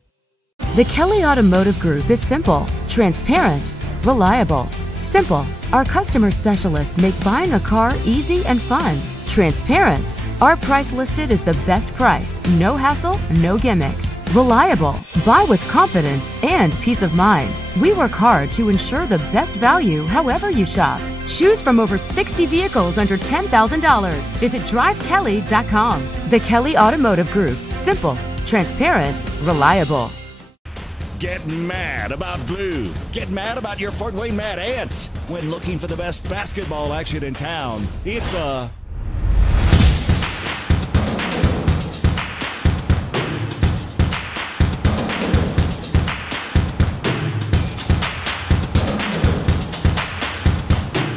The Kelly Automotive Group is simple, transparent, reliable. Simple. Our customer specialists make buying a car easy and fun. Transparent. Our price listed is the best price. No hassle, no gimmicks. Reliable. Buy with confidence and peace of mind. We work hard to ensure the best value however you shop. Choose from over 60 vehicles under $10,000. Visit drivekelly.com. The Kelly Automotive Group. Simple, transparent, reliable. Get mad about blue. Get mad about your Fort Wayne Mad Ants. When looking for the best basketball action in town, it's the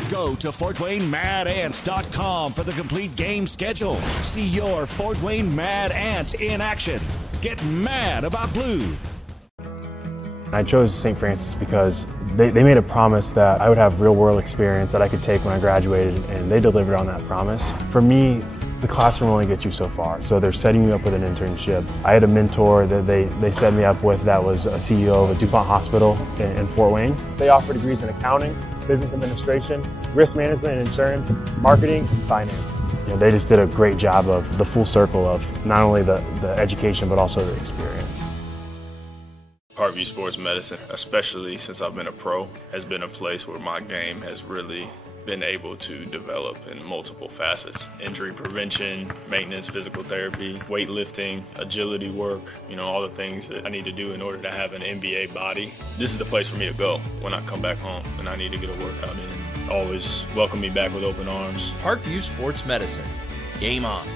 Go to FortWayneMadAnts.com for the complete game schedule. See your Fort Wayne Mad Ant in action. Get mad about blue. I chose St. Francis because they made a promise that I would have real-world experience that I could take when I graduated, and they delivered on that promise. For me, the classroom only gets you so far, so they're setting you up with an internship. I had a mentor that they set me up with that was a CEO of a DuPont hospital in Fort Wayne. They offer degrees in accounting, business administration, risk management and insurance, marketing, and finance. You know, they just did a great job of the full circle of not only the education but also the experience. Parkview Sports Medicine, especially since I've been a pro, has been a place where my game has really been able to develop in multiple facets. Injury prevention, maintenance, physical therapy, weightlifting, agility work, all the things that I need to do in order to have an NBA body. This is the place for me to go when I come back home and I need to get a workout in. Always welcome me back with open arms. Parkview Sports Medicine. Game on.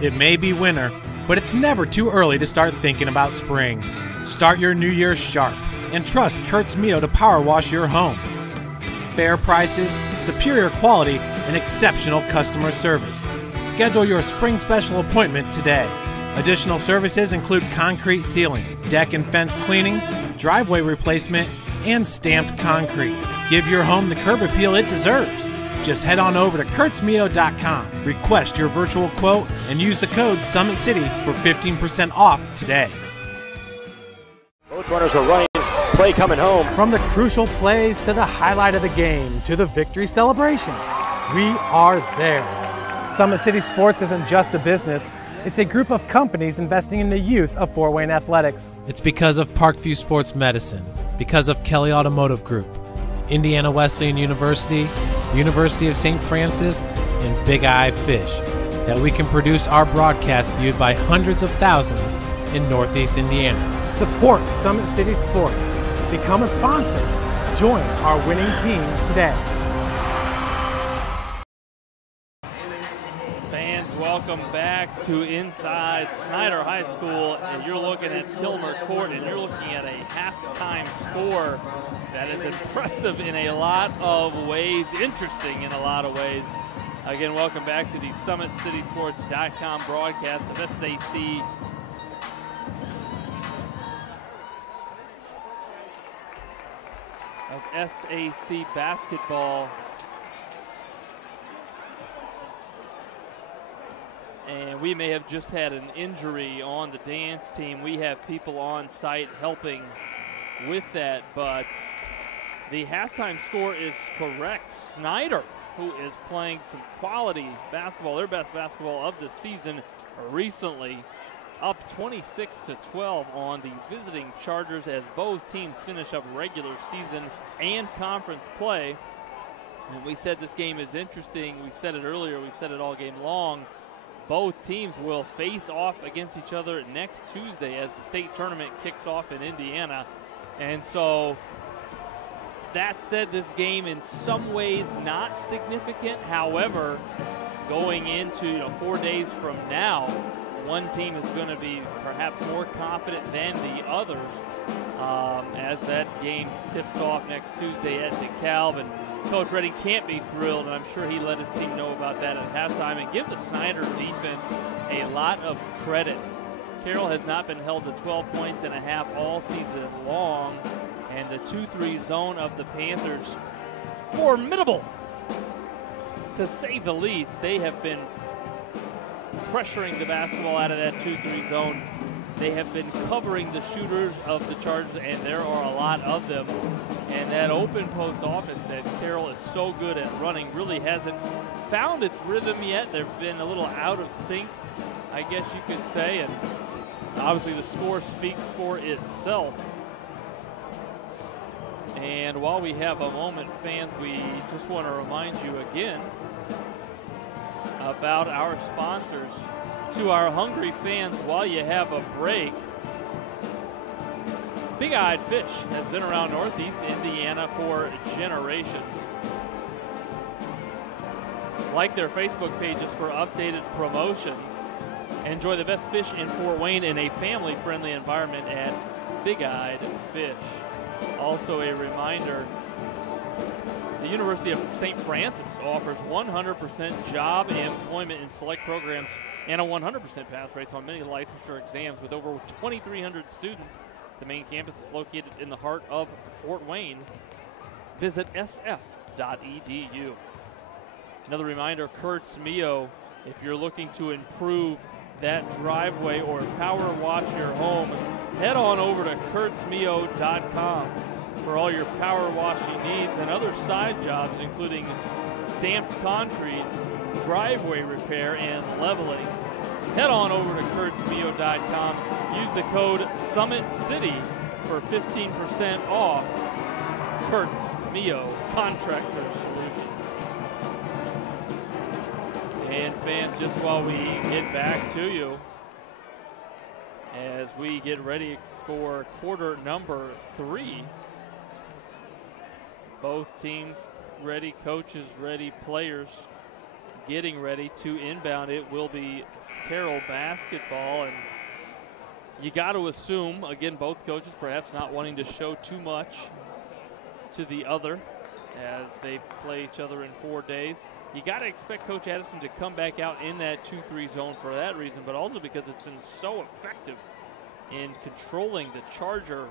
It may be winter, but it's never too early to start thinking about spring. Start your new year sharp and trust Kurt's Mio to power wash your home. Fair prices, superior quality, and exceptional customer service. Schedule your spring special appointment today. Additional services include concrete sealing, deck and fence cleaning, driveway replacement, and stamped concrete. Give your home the curb appeal it deserves. Just head on over to kurtzmio.com, request your virtual quote, and use the code SummitCity for 15% off today. Both runners are running. Play coming home. From the crucial plays to the highlight of the game to the victory celebration, we are there. Summit City Sports isn't just a business. It's a group of companies investing in the youth of Fort Wayne athletics. It's because of Parkview Sports Medicine, because of Kelly Automotive Group, Indiana Wesleyan University, University of St. Francis, and Big Eye Fish, that we can produce our broadcast viewed by hundreds of thousands in Northeast Indiana. Support Summit City Sports. Become a sponsor. Join our winning team today. Fans, welcome back to inside Snider High School, and you're looking at Kilmer Court, and you're looking at a halftime score that is impressive in a lot of ways, interesting in a lot of ways. Again, welcome back to the SummitCitySports.com broadcast of SAC basketball. And we may have just had an injury on the dance team. We have people on site helping with that, but the halftime score is correct. Snider, who is playing some quality basketball, their best basketball of the season recently, up 26-12 on the visiting Chargers as both teams finish up regular season and conference play. And we said this game is interesting. We said it earlier. We've said it all game long. Both teams will face off against each other next Tuesday as the state tournament kicks off in Indiana. And so that said, this game in some ways not significant. However, going into 4 days from now, one team is going to be perhaps more confident than the others as that game tips off next Tuesday at DeKalb. And Coach Redding can't be thrilled, and I'm sure he let his team know about that at halftime, and give the Snider defense a lot of credit. Carroll has not been held to 12 points and a half all season long, and the 2-3 zone of the Panthers, formidable to say the least. They have been pressuring the basketball out of that 2-3 zone. They have been covering the shooters of the Chargers, and there are a lot of them. And that open post offense that Carroll is so good at running really hasn't found its rhythm yet. They've been a little out of sync, I guess you could say, and obviously the score speaks for itself. And while we have a moment, fans, we just want to remind you again about our sponsors. To our hungry fans, while you have a break, Big Eyed Fish has been around Northeast Indiana for generations. Like their Facebook pages for updated promotions. Enjoy the best fish in Fort Wayne in a family-friendly environment at Big Eyed Fish. Also a reminder, the University of St. Francis offers 100% job employment in select programs and a 100% pass rates on many licensure exams with over 2,300 students. The main campus is located in the heart of Fort Wayne. Visit sf.edu. Another reminder, Kurt's Mio, if you're looking to improve that driveway or power wash your home, head on over to kurtzmio.com for all your power washing needs and other side jobs, including stamped concrete, driveway repair, and leveling. Head on over to kurtzmio.com. Use the code SummitCity for 15% off Kurt's Mio Contractor Solutions. And fans, just while we get back to you, as we get ready for quarter number 3, both teams ready, coaches ready, players getting ready to inbound. It will be Carroll basketball, and you got to assume, again, both coaches perhaps not wanting to show too much to the other as they play each other in 4 days. You got to expect Coach Addison to come back out in that 2-3 zone for that reason, but also because it's been so effective in controlling the Charger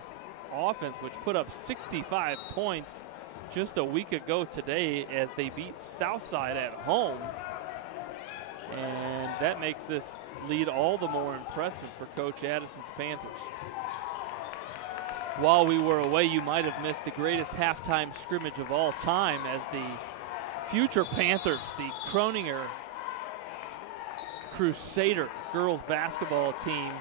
offense, which put up 65 points just a week ago today as they beat Southside at home. And that makes this lead all the more impressive for Coach Addison's Panthers. While we were away, you might have missed the greatest halftime scrimmage of all time as the future Panthers, the Croninger Crusader girls basketball team,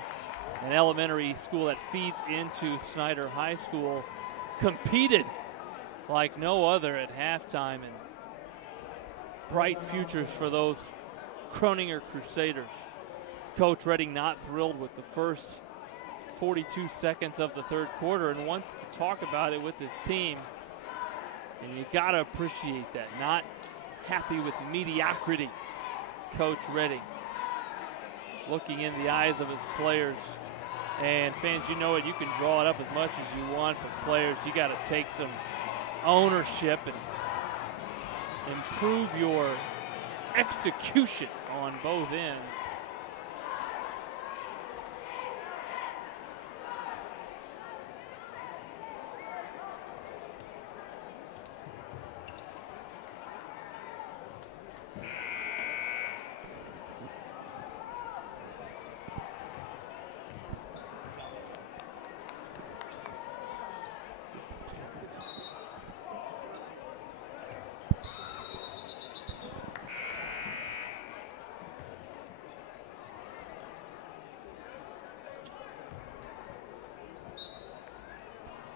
an elementary school that feeds into Snider High School, competed like no other at halftime, and bright futures for those Croninger Crusaders. Coach Redding not thrilled with the first 42 seconds of the third quarter and wants to talk about it with his team. And you got to appreciate that. Not happy with mediocrity, Coach Redding. Looking in the eyes of his players. And fans, you know it, you can draw it up as much as you want, but players, you got to take some ownership and improve your execution on both ends.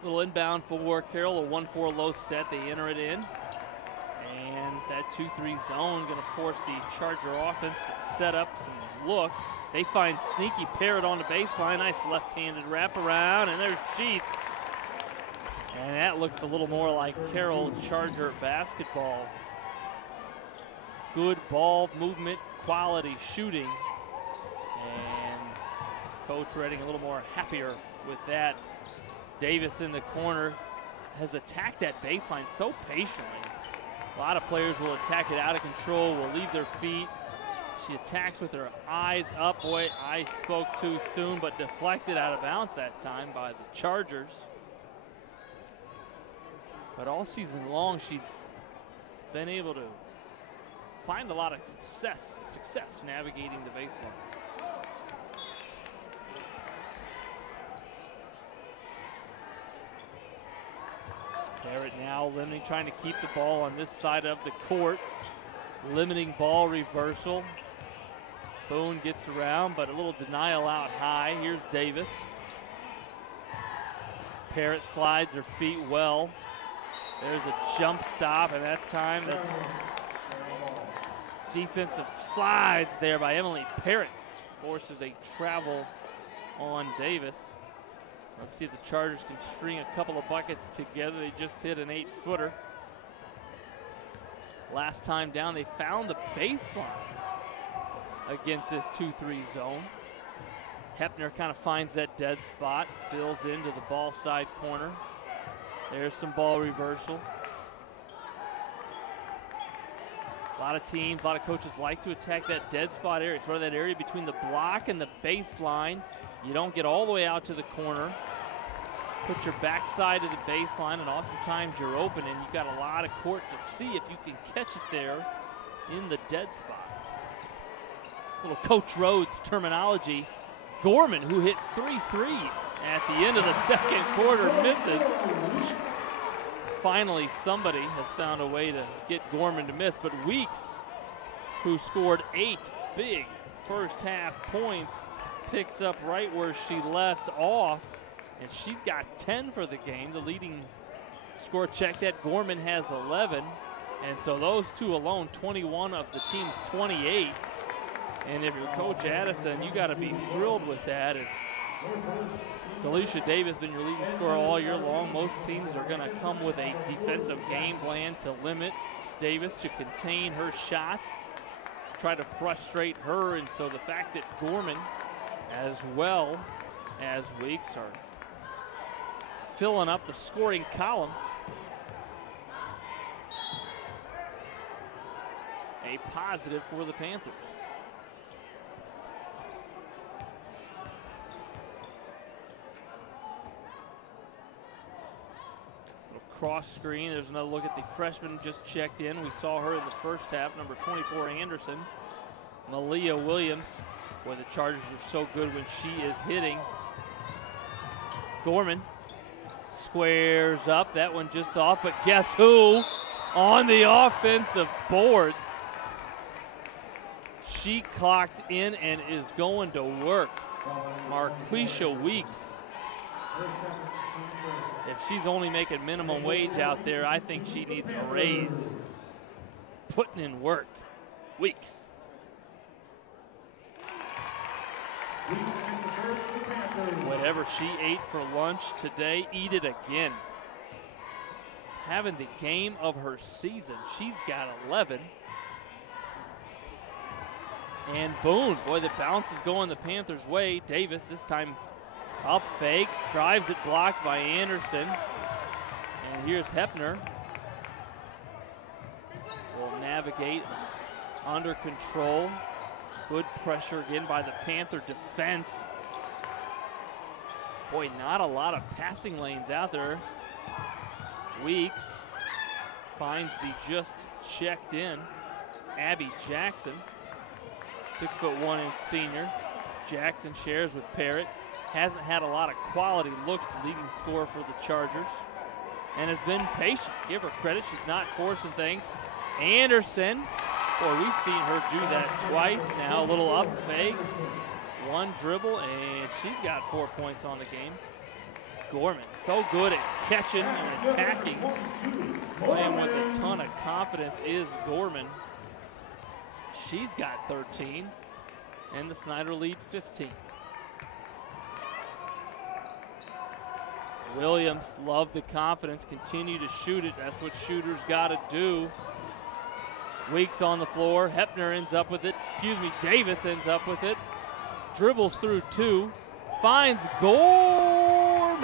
Little inbound for Carroll, a 1-4 low set. They enter it in. And that 2-3 zone going to force the Charger offense to set up some look. They find Sneaky Parrott on the baseline. Nice left-handed wraparound, and there's Sheets. And that looks a little more like Carroll Charger basketball. good ball movement, quality shooting. And Coach Redding a little more happier with that. Davis in the corner has attacked that baseline so patiently. A lot of players will attack it out of control, will leave their feet. She attacks with her eyes up. Boy, I spoke too soon, but deflected out of bounds that time by the Chargers. But all season long, she's been able to find a lot of success navigating the baseline. Barrett now limiting, trying to keep the ball on this side of the court. Limiting ball reversal. Boone gets around, but a little denial out high. Here's Davis. Parrott slides her feet well. There's a jump stop, and that time the defensive slides there by Emily Parrott forces a travel on Davis. Let's see if the Chargers can string a couple of buckets together. They just hit an 8-footer. Last time down, they found the baseline against this 2-3 zone. Hepner kind of finds that dead spot, fills into the ball side corner. There's some ball reversal. A lot of teams, a lot of coaches like to attack that dead spot area, sort of that area between the block and the baseline. You don't get all the way out to the corner. Put your backside to the baseline, and oftentimes you're open, and you've got a lot of court to see if you can catch it there in the dead spot. Little Coach Rhodes terminology. Gorman, who hit 3 threes at the end of the second quarter, misses. Finally, somebody has found a way to get Gorman to miss, but Weeks, who scored 8 big first half points, picks up right where she left off, and she's got 10 for the game. The leading score check that Gorman has 11, and so those two alone, 21 of the team's 28. And if you're Coach Addison, you got to be thrilled with that. As Delisha Davis has been your leading scorer all year long, most teams are going to come with a defensive game plan to limit Davis, to contain her shots, try to frustrate her. And so the fact that Gorman, as well as Weeks, are filling up the scoring column, a positive for the Panthers. Cross screen. There's another look at the freshman just checked in. We saw her in the first half, number 24, Anderson. Malia Williams. Boy, the Chargers are so good when she is hitting. Gorman squares up. That one just off, but guess who? On the offensive boards. She clocked in and is going to work. Marquisha Weeks. If she's only making minimum wage out there, I think she needs a raise. Putting in work. Weeks. Whatever she ate for lunch today, eat it again. Having the game of her season. She's got 11. And Boone, boy, the bounce is going the Panthers' way. Davis, this time up fakes, drives it, blocked by Anderson. And here's Hepner. Will navigate under control. Good pressure again by the Panther defense. Boy, not a lot of passing lanes out there. Weeks finds the just checked in Abby Jackson. 6'1" senior. Jackson shares with Parrott. Hasn't had a lot of quality looks, the leading scorer for the Chargers, and has been patient. Give her credit, she's not forcing things. Anderson, boy, we've seen her do that twice now. A little up fake, one dribble, and she's got 4 points on the game. Gorman, so good at catching and attacking. Playing with a ton of confidence is Gorman. She's got 13, and the Snider lead 15. Williams, love the confidence, continue to shoot it. That's what shooters got to do. Weeks on the floor. Hepner ends up with it. Davis ends up with it. Dribbles through two. Finds Gorman.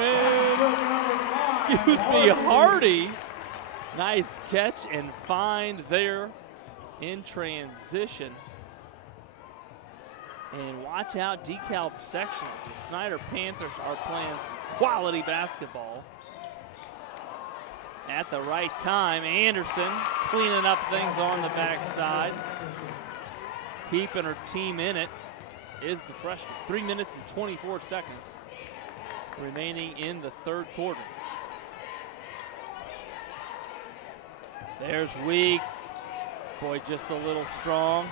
Hardy. Nice catch and find there in transition. And watch out, DeKalb sectional. The Snider Panthers are playing some quality basketball. At the right time, Anderson cleaning up things on the backside. Keeping her team in it is the freshman. 3 minutes and 24 seconds remaining in the third quarter. There's Weeks. Boy, just a little strong.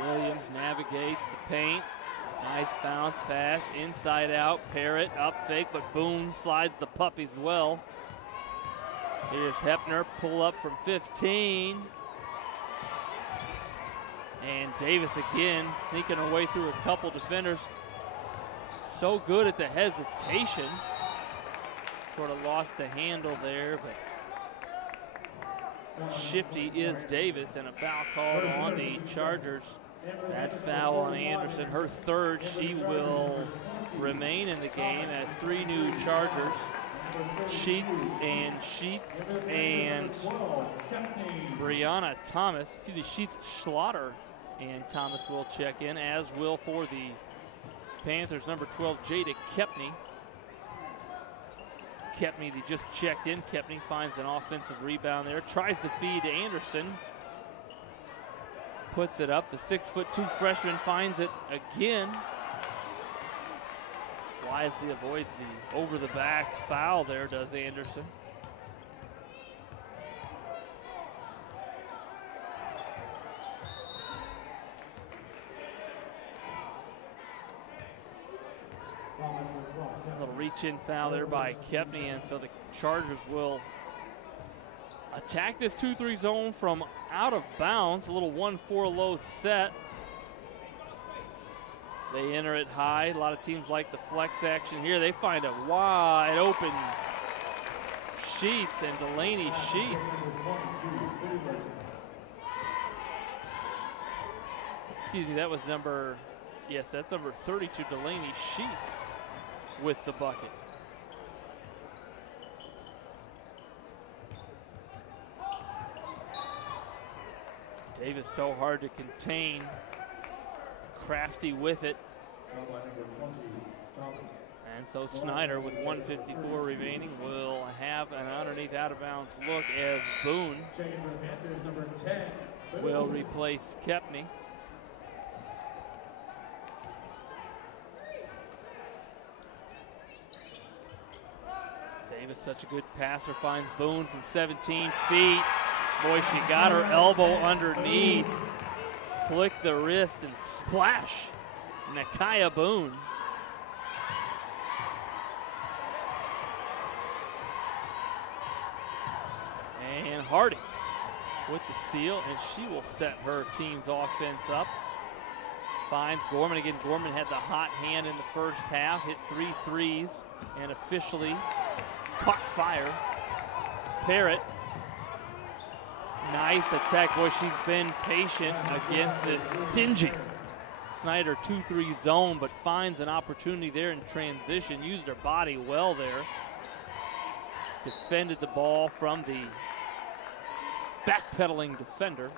Williams navigates the paint. Nice bounce pass, inside out. Parrott up fake, but Boone slides the puppies well. Here's Hepner, pull up from 15. And Davis again, sneaking her way through a couple defenders. So good at the hesitation. Sort of lost the handle there, but shifty is Davis, and a foul called on the Chargers. That foul on Anderson, her third. She will remain in the game as 3 new Chargers. Sheets and Brianna Thomas, Sheets, Schlatter, and Thomas will check in, as will for the Panthers, number 12, Jada Kepney. Kepney, they just checked in. Kepney finds an offensive rebound there, tries to feed to Anderson. Puts it up. The 6'2" freshman finds it again. Wisely avoids the over-the-back foul there, does Anderson. A little reach-in foul there by Kepney, and so the Chargers will attack this 2-3 zone from out of bounds. A little 1-4 low set. They enter it high. A lot of teams like the flex action here. They find a wide open Sheets, and Delaney Sheets. Excuse me, that was number, yes, that's number 32, Delaney Sheets with the bucket. Davis so hard to contain. Crafty with it. And so Snider, with 1:54 remaining, will have an underneath out-of-bounds look as Boone will replace Kepney. Davis, such a good passer, finds Boone from 17 feet. Boy, she got her elbow underneath. Flick the wrist and splash. Nakia Boone. And Hardy with the steal, and she will set her team's offense up. Finds Gorman again. Gorman had the hot hand in the first half, hit 3 threes, and officially caught fire. Parrott. Nice attack. Boy, she's been patient against this stingy Snider 2-3 zone, but finds an opportunity there in transition. Used her body well there. Defended the ball from the backpedaling defender.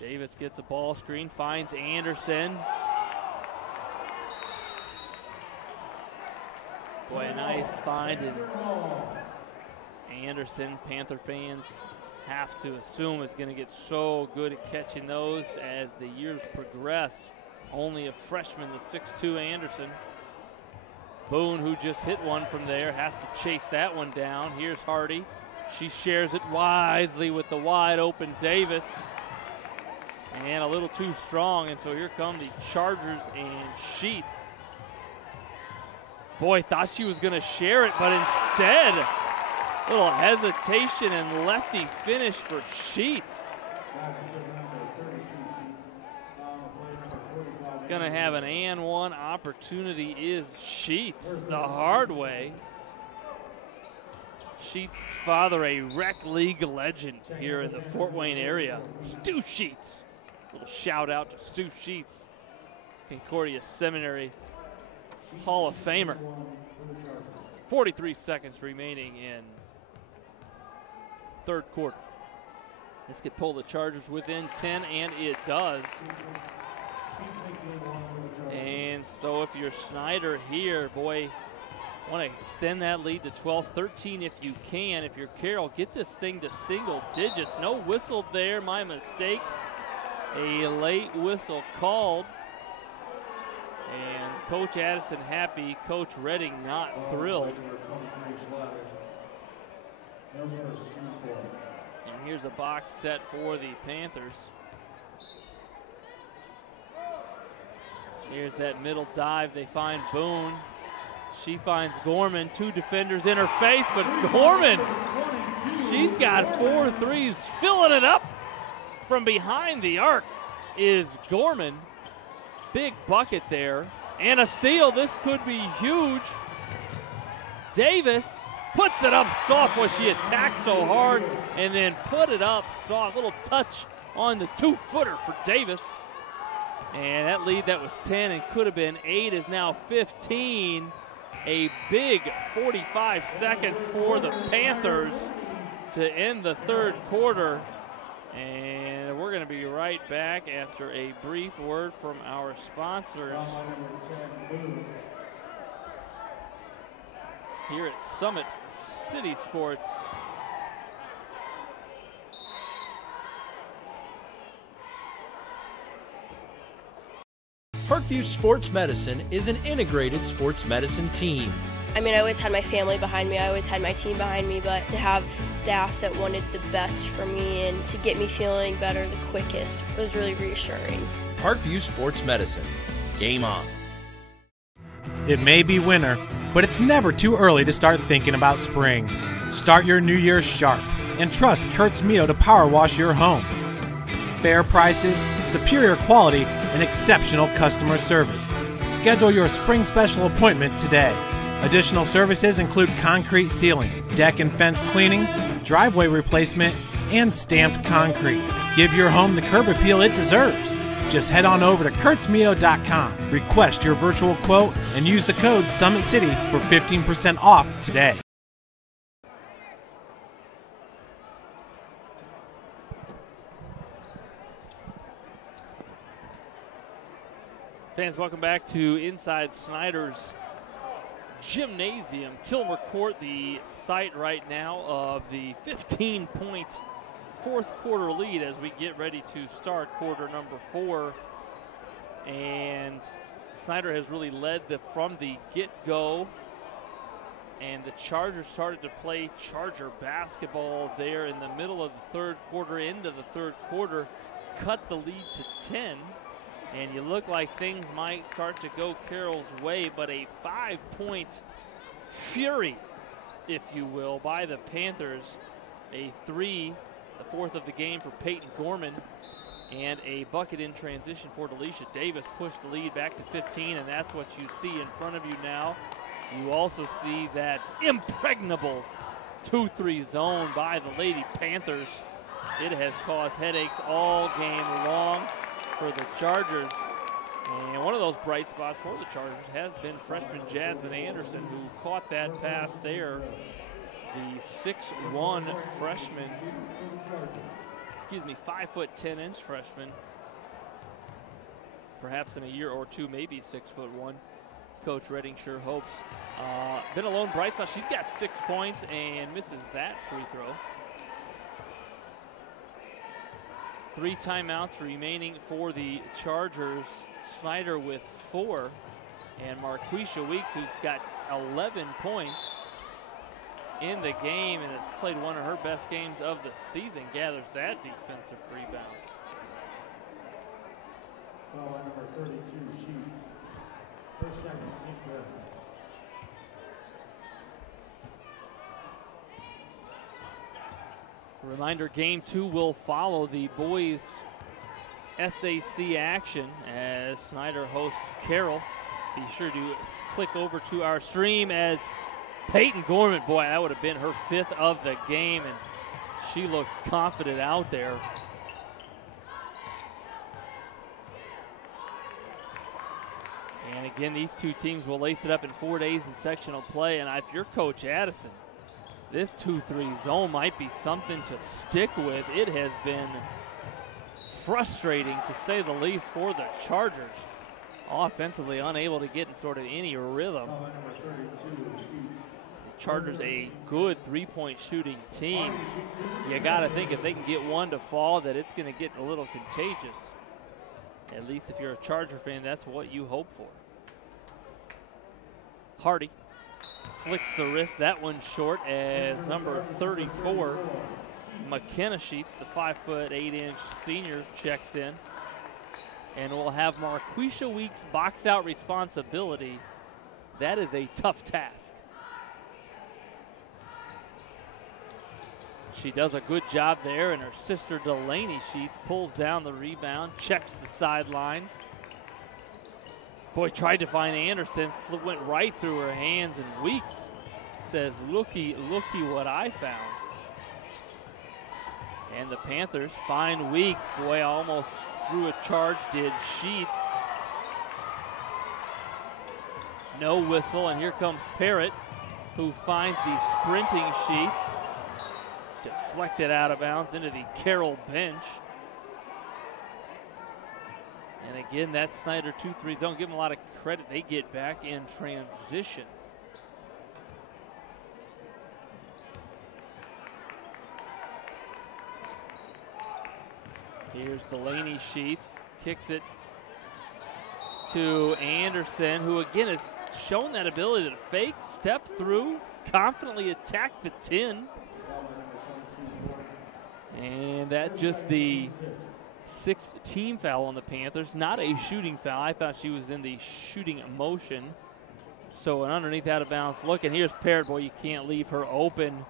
Davis gets a ball screen, finds Anderson. Boy, a nice find, and Anderson, Panther fans have to assume is going to get so good at catching those as the years progress. Only a freshman, the 6'2" Anderson. Boone, who just hit one from there, has to chase that one down. Here's Hardy. She shares it wisely with the wide open Davis. And a little too strong, and so here come the Chargers and Sheets. Boy, thought she was going to share it, but instead, a little hesitation and lefty finish for Sheets. going to have an and one opportunity is Sheets the hard way. Sheets' father, a rec league legend here in the Fort Wayne area. Stu Sheets. Little shout out to Stu Sheets, Concordia Seminary Hall of Famer. 43 seconds remaining in third quarter. This could pull the Chargers within 10, and it does. And so if you're Snider here, boy, want to extend that lead to 12-13 if you can. If you're Carroll, get this thing to single digits. No whistle there, my mistake. A late whistle called. And Coach Addison happy, Coach Redding not thrilled. And here's a box set for the Panthers. Here's that middle dive. They find Boone. She finds Gorman. Two defenders in her face, but Gorman, she's got 4 threes. Filling it up from behind the arc is Gorman. Big bucket there. And a steal. This could be huge. Davis puts it up soft. Boy, she attacked so hard and then put it up soft. Little touch on the 2-footer for Davis. And that lead that was 10 and could have been 8 is now 15. A big 45 seconds for the Panthers to end the third quarter. And we're going to be right back after a brief word from our sponsors here at Summit City Sports. Parkview Sports Medicine is an integrated sports medicine team. I mean, I always had my family behind me, I always had my team behind me, but to have staff that wanted the best for me and to get me feeling better the quickest was really reassuring. Parkview Sports Medicine. Game on. It may be winter, but it's never too early to start thinking about spring. Start your new year sharp and trust Kurt's Mio to power wash your home. Fair prices, superior quality, and exceptional customer service. Schedule your spring special appointment today. Additional services include concrete sealing, deck and fence cleaning, driveway replacement, and stamped concrete. Give your home the curb appeal it deserves. Just head on over to kurtzmio.com, request your virtual quote, and use the code SummitCity for 15% off today. Fans, welcome back to Inside Snider's Gymnasium. Kilmer Court, the site right now of the 15-point fourth quarter lead as we get ready to start quarter number 4. And Snider has really led from the get-go. And the Chargers started to play Charger basketball there in the middle of the third quarter, into the third quarter, cut the lead to 10. And you look like things might start to go Carroll's way, but a 5-point fury, if you will, by the Panthers. A 3, the fourth of the game for Peyton Gorman, and a bucket in transition for Delisha Davis pushed the lead back to 15, and that's what you see in front of you now. You also see that impregnable 2-3 zone by the Lady Panthers. It has caused headaches all game long for the Chargers. And one of those bright spots for the Chargers has been freshman Jasmine Anderson, who caught that pass there. The 6'1" freshman, 5'10" freshman. Perhaps in a year or two, maybe 6'1". Coach Redding sure hopes. Been a lone bright spot. She's got 6 points and misses that free throw. 3 timeouts remaining for the Chargers. Snider with 4. And Marquisha Weeks, who's got 11 points in the game and has played one of her best games of the season, gathers that defensive rebound. Foul line number 32, Sheets. First second, team foul. Reminder, game 2 will follow. The boys SAC action as Snider hosts Carroll. Be sure to click over to our stream as Peyton Gorman, boy, that would have been her 5th of the game, and she looks confident out there. And again, these two teams will lace it up in 4 days in sectional play, and if you're Coach Addison, this 2-3 zone might be something to stick with. It has been frustrating, to say the least, for the Chargers. Offensively unable to get in sort of any rhythm. The Chargers a good 3-point shooting team. You got to think if they can get one to fall that it's going to get a little contagious. At least if you're a Charger fan, that's what you hope for. Hardy flicks the wrist. That one's short as number 34, McKenna Sheets, the 5'8" senior, checks in. And we'll have Marquisha Weeks box out responsibility. That is a tough task. She does a good job there, and her sister Delaney Sheets pulls down the rebound, checks the sideline. Boy, tried to find Anderson, went right through her hands, and Weeks says, looky what I found. And the Panthers find Weeks. Boy, almost drew a charge, did Sheets. No whistle, and here comes Parrott, who finds the sprinting Sheets. Deflected out of bounds into the Carroll bench. And again, that Snider 2-3 zone, give them a lot of credit. They get back in transition. Here's Delaney Sheets, kicks it to Anderson, who again has shown that ability to fake, step through, confidently attack the 10. And that just the 6th team foul on the Panthers. Not a shooting foul. I thought she was in the shooting motion. So an underneath out of bounds look. And here's Parrott. Boy, you can't leave her open.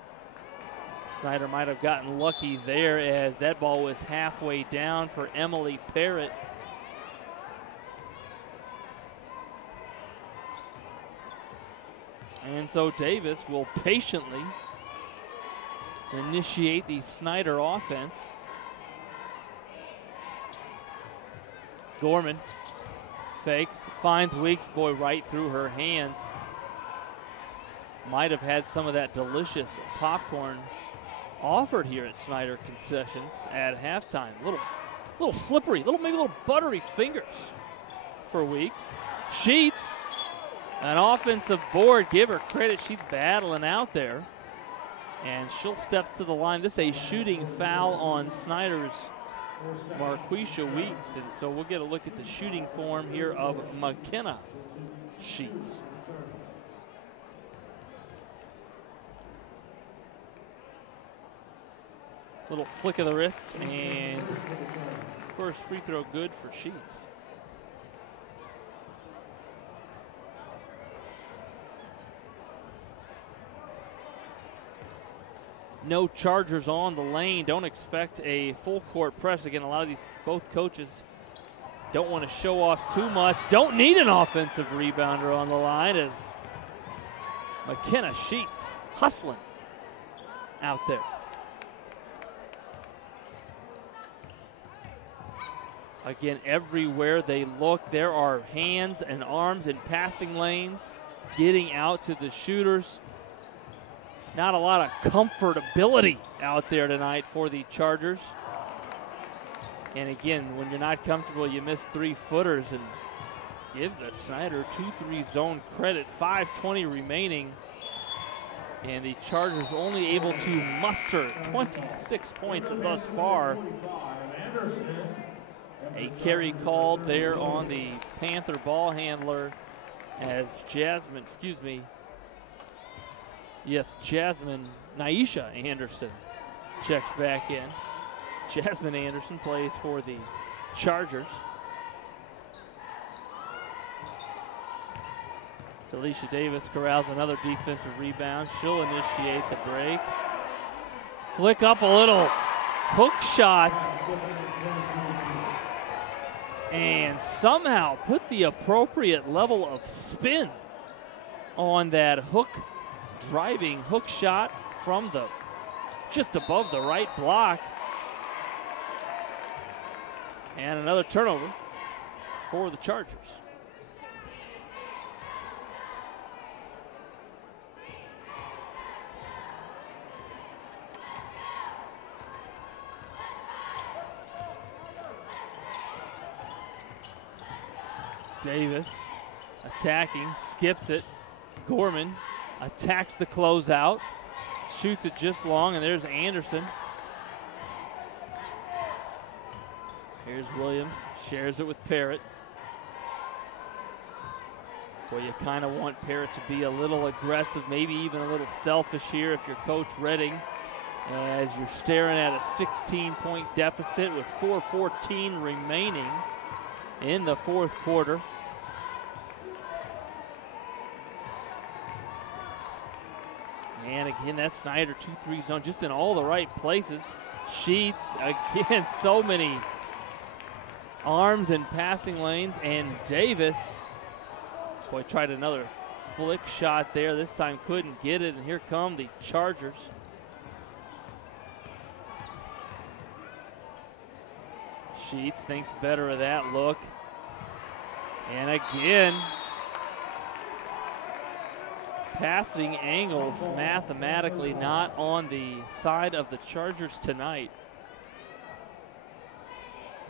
Snider might have gotten lucky there as that ball was halfway down for Emily Parrott. And so Davis will patiently initiate the Snider offense. Gorman fakes, finds Weeks, boy, right through her hands. Might have had some of that delicious popcorn offered here at Snider Concessions at halftime. Little slippery, maybe a little buttery fingers for Weeks. Sheets, an offensive board. Give her credit, she's battling out there. And she'll step to the line. This is a shooting foul on Snider's Marquisha Weeks. And so we'll get a look at the shooting form here of McKenna Sheets. Little flick of the wrist, and first free throw good for Sheets. No Chargers on the lane. Don't expect a full court press. Again, a lot of both coaches don't want to show off too much. Don't need an offensive rebounder on the line as McKenna Sheets hustling out there. Again, everywhere they look, there are hands and arms and passing lanes getting out to the shooters. Not a lot of comfortability out there tonight for the Chargers. And again, when you're not comfortable, you miss 3-footers, and give the Snider 2-3 zone credit. 5:20 remaining. And the Chargers only able to muster 26 points thus far. A carry called there on the Panther ball handler as Naisha Anderson checks back in. Jasmine Anderson plays for the Chargers. Delisha Davis corrals another defensive rebound. She'll initiate the break. Flick up a little hook shot. and somehow put the appropriate level of spin on that driving hook shot from just above the right block. And another turnover for the Chargers. Davis attacking, skips it. Gorman attacks the closeout, shoots it just long, and there's Anderson. Here's Williams, shares it with Parrott. Boy, you kind of want Parrott to be a little aggressive, maybe even a little selfish here if you're Coach Redding, as you're staring at a 16-point deficit with 4:14 remaining in the fourth quarter. And again, that Snider 2-3 zone just in all the right places. Sheets, again, so many arms and passing lanes. And Davis, boy, tried another flick shot there. This time couldn't get it. And here come the Chargers. Sheets thinks better of that look. And again, passing angles mathematically not on the side of the Chargers tonight.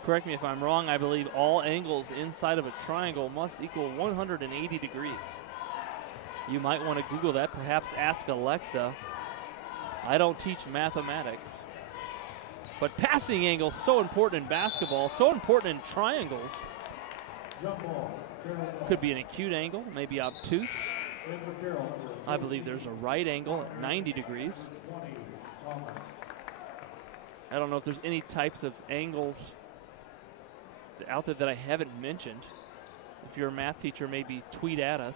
Correct me if I'm wrong, I believe all angles inside of a triangle must equal 180 degrees. You might want to Google that, perhaps ask Alexa. I don't teach mathematics. But passing angles, so important in basketball, so important in triangles. Could be an acute angle, maybe obtuse. I believe there's a right angle at 90 degrees. I don't know if there's any types of angles out there that I haven't mentioned. If you're a math teacher, maybe tweet at us.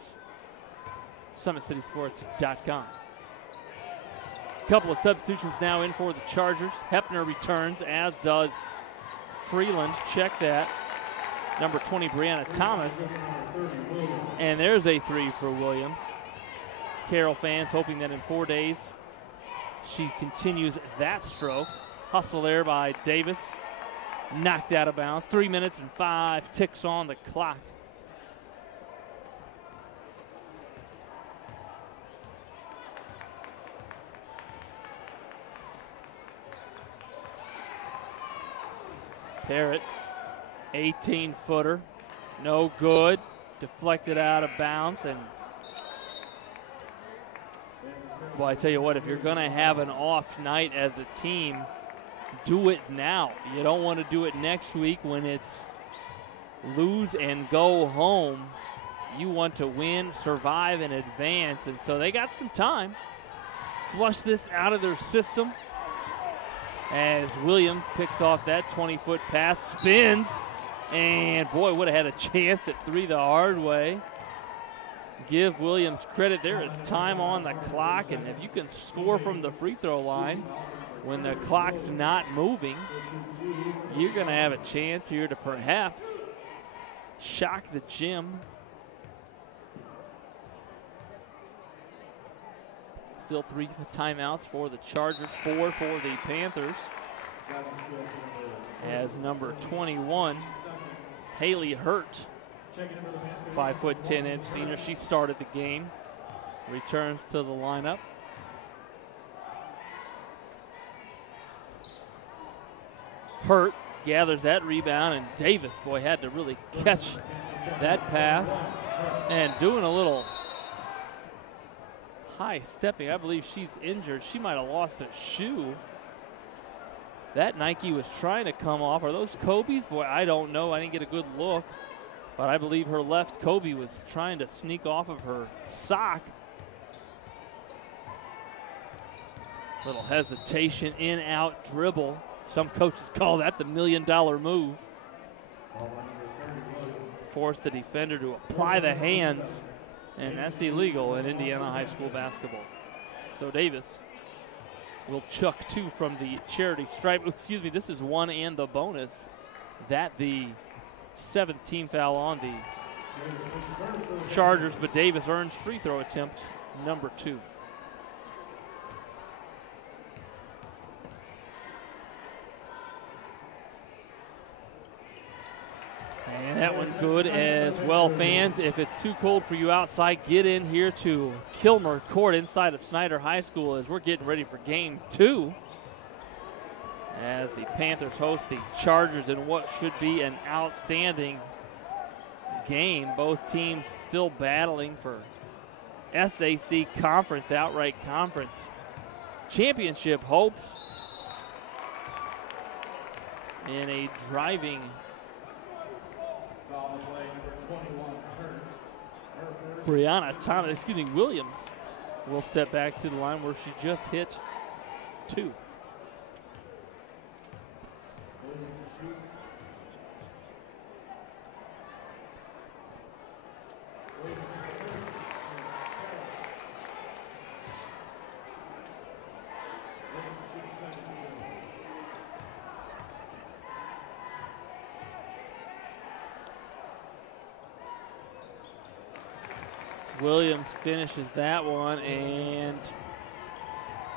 SummitCitySports.com. Couple of substitutions now in for the Chargers. Hepner returns, as does Freeland. Check that. Number 20, Brianna Thomas. And there's a three for Williams. Carroll fans hoping that in 4 days she continues that stroke. Hustle there by Davis. Knocked out of bounds. 3 minutes and 5 ticks on the clock. Parrott, 18-footer, no good. Deflected out of bounds. And well, I tell you what, if you're going to have an off night as a team, do it now. You don't want to do it next week when it's lose and go home. You want to win, survive, and advance. And so they got some time. Flush this out of their system. As Williams picks off that 20-foot pass, spins, and boy, would have had a chance at three the hard way. Give Williams credit. There is time on the clock, and if you can score from the free throw line when the clock's not moving, you're going to have a chance here to perhaps shock the gym. Still 3 timeouts for the Chargers, 4 for the Panthers. As number 21, Haley Hurt, 5'10" senior, she started the game, returns to the lineup. Hurt gathers that rebound, and Davis, boy, had to really catch that pass. And doing a little high stepping. I believe she's injured. She might have lost a shoe. That Nike was trying to come off. Are those Kobe's? Boy, I don't know. I didn't get a good look. But I believe her left Kobe was trying to sneak off of her sock. Little hesitation, in, out, dribble. Some coaches call that the $1 million move. Force the defender to apply the hands. And that's illegal in Indiana high school basketball. So Davis will chuck 2 from the charity stripe. Excuse me, this is 1 and the bonus that the 7th team foul on the Chargers, but Davis earns free throw attempt number 2. And that one's good as well. Fans, if it's too cold for you outside, get in here to Kilmer Court inside of Snider High School as we're getting ready for game 2. As the Panthers host the Chargers in what should be an outstanding game. Both teams still battling for SAC conference, outright conference championship hopes in a driving Williams will step back to the line where she just hit 2. Williams finishes that one, and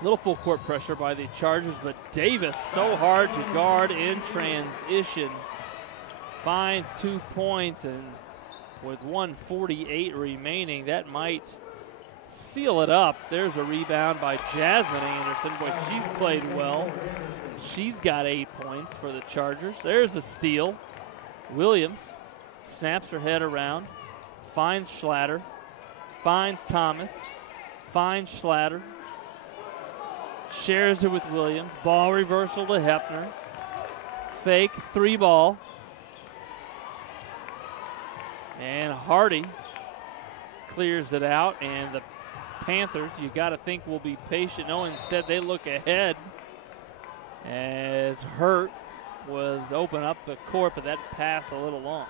a little full court pressure by the Chargers, but Davis so hard to guard in transition. Finds 2 points, and with 1:48 remaining, that might seal it up. There's a rebound by Jasmine Anderson, but she's played well. She's got 8 points for the Chargers. There's a steal. Williams snaps her head around, finds Schlatter, finds Thomas, finds Schlatter, shares it with Williams. Ball reversal to Hepner. Fake 3-ball. And Hardy clears it out, and the Panthers, you got to think, will be patient. No, instead they look ahead as Hurt was open up the court, but that pass a little long.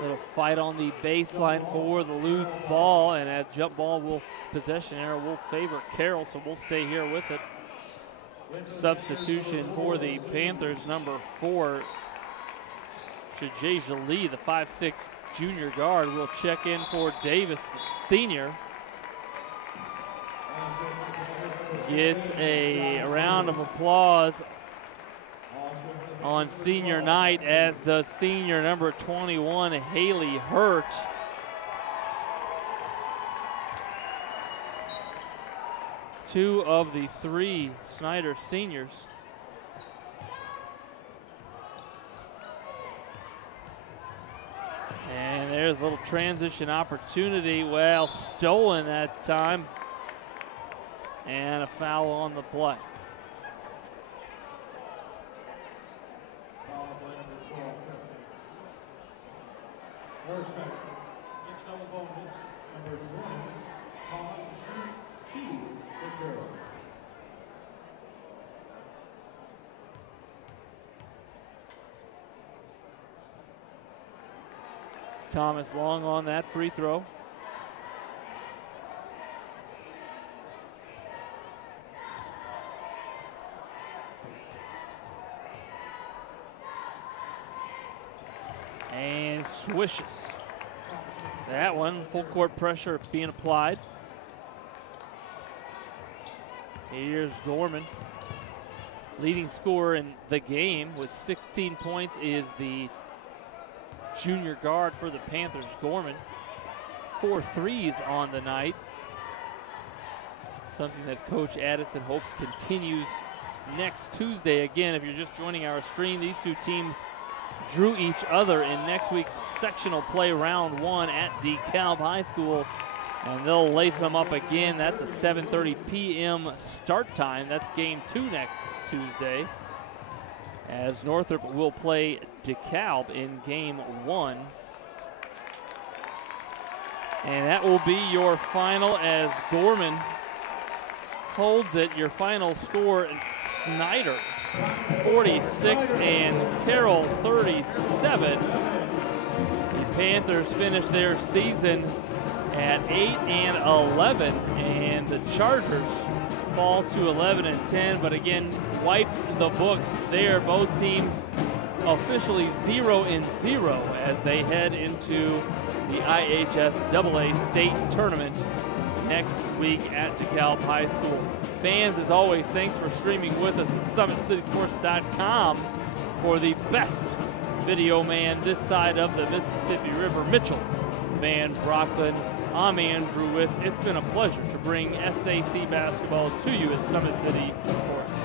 Little fight on the baseline for the loose ball, and that jump ball possession error will favor Carroll, so we'll stay here with it. Substitution for the Panthers, number 4, Shajay Jali, the 5'6" junior guard, will check in for Davis, the senior. Gets a round of applause on senior night, as does senior number 21, Haley Hurt. Two of the 3 Snider seniors. And there's a little transition opportunity. Well, stolen that time. And a foul on the play. Thomas long on that free throw. And swishes. That one, full court pressure being applied. Here's Gorman. Leading scorer in the game with 16 points is the junior guard for the Panthers, Gorman. 4 threes on the night. Something that Coach Addison hopes continues next Tuesday. Again, if you're just joining our stream, these two teams drew each other in next week's sectional play round 1 at DeKalb High School, and they'll lace them up again. That's a 7:30 p.m. start time. That's game 2 next Tuesday, as Northrop will play DeKalb in game 1. And that will be your final as Gorman holds it. Your final score, Snider 46 and Carroll 37. The Panthers finished their season at 8 and 11, and the Chargers fall to 11 and 10. But again, wipe the books there. Both teams officially 0 and 0 as they head into the IHSAA state tournament next week at DeKalb High School. Fans, as always, thanks for streaming with us at SummitCitySports.com for the best video man this side of the Mississippi River. Mitchell Van Brocklin, I'm Andrew Wiss. It's been a pleasure to bring SAC basketball to you at Summit City Sports.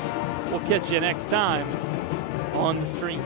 We'll catch you next time on the stream.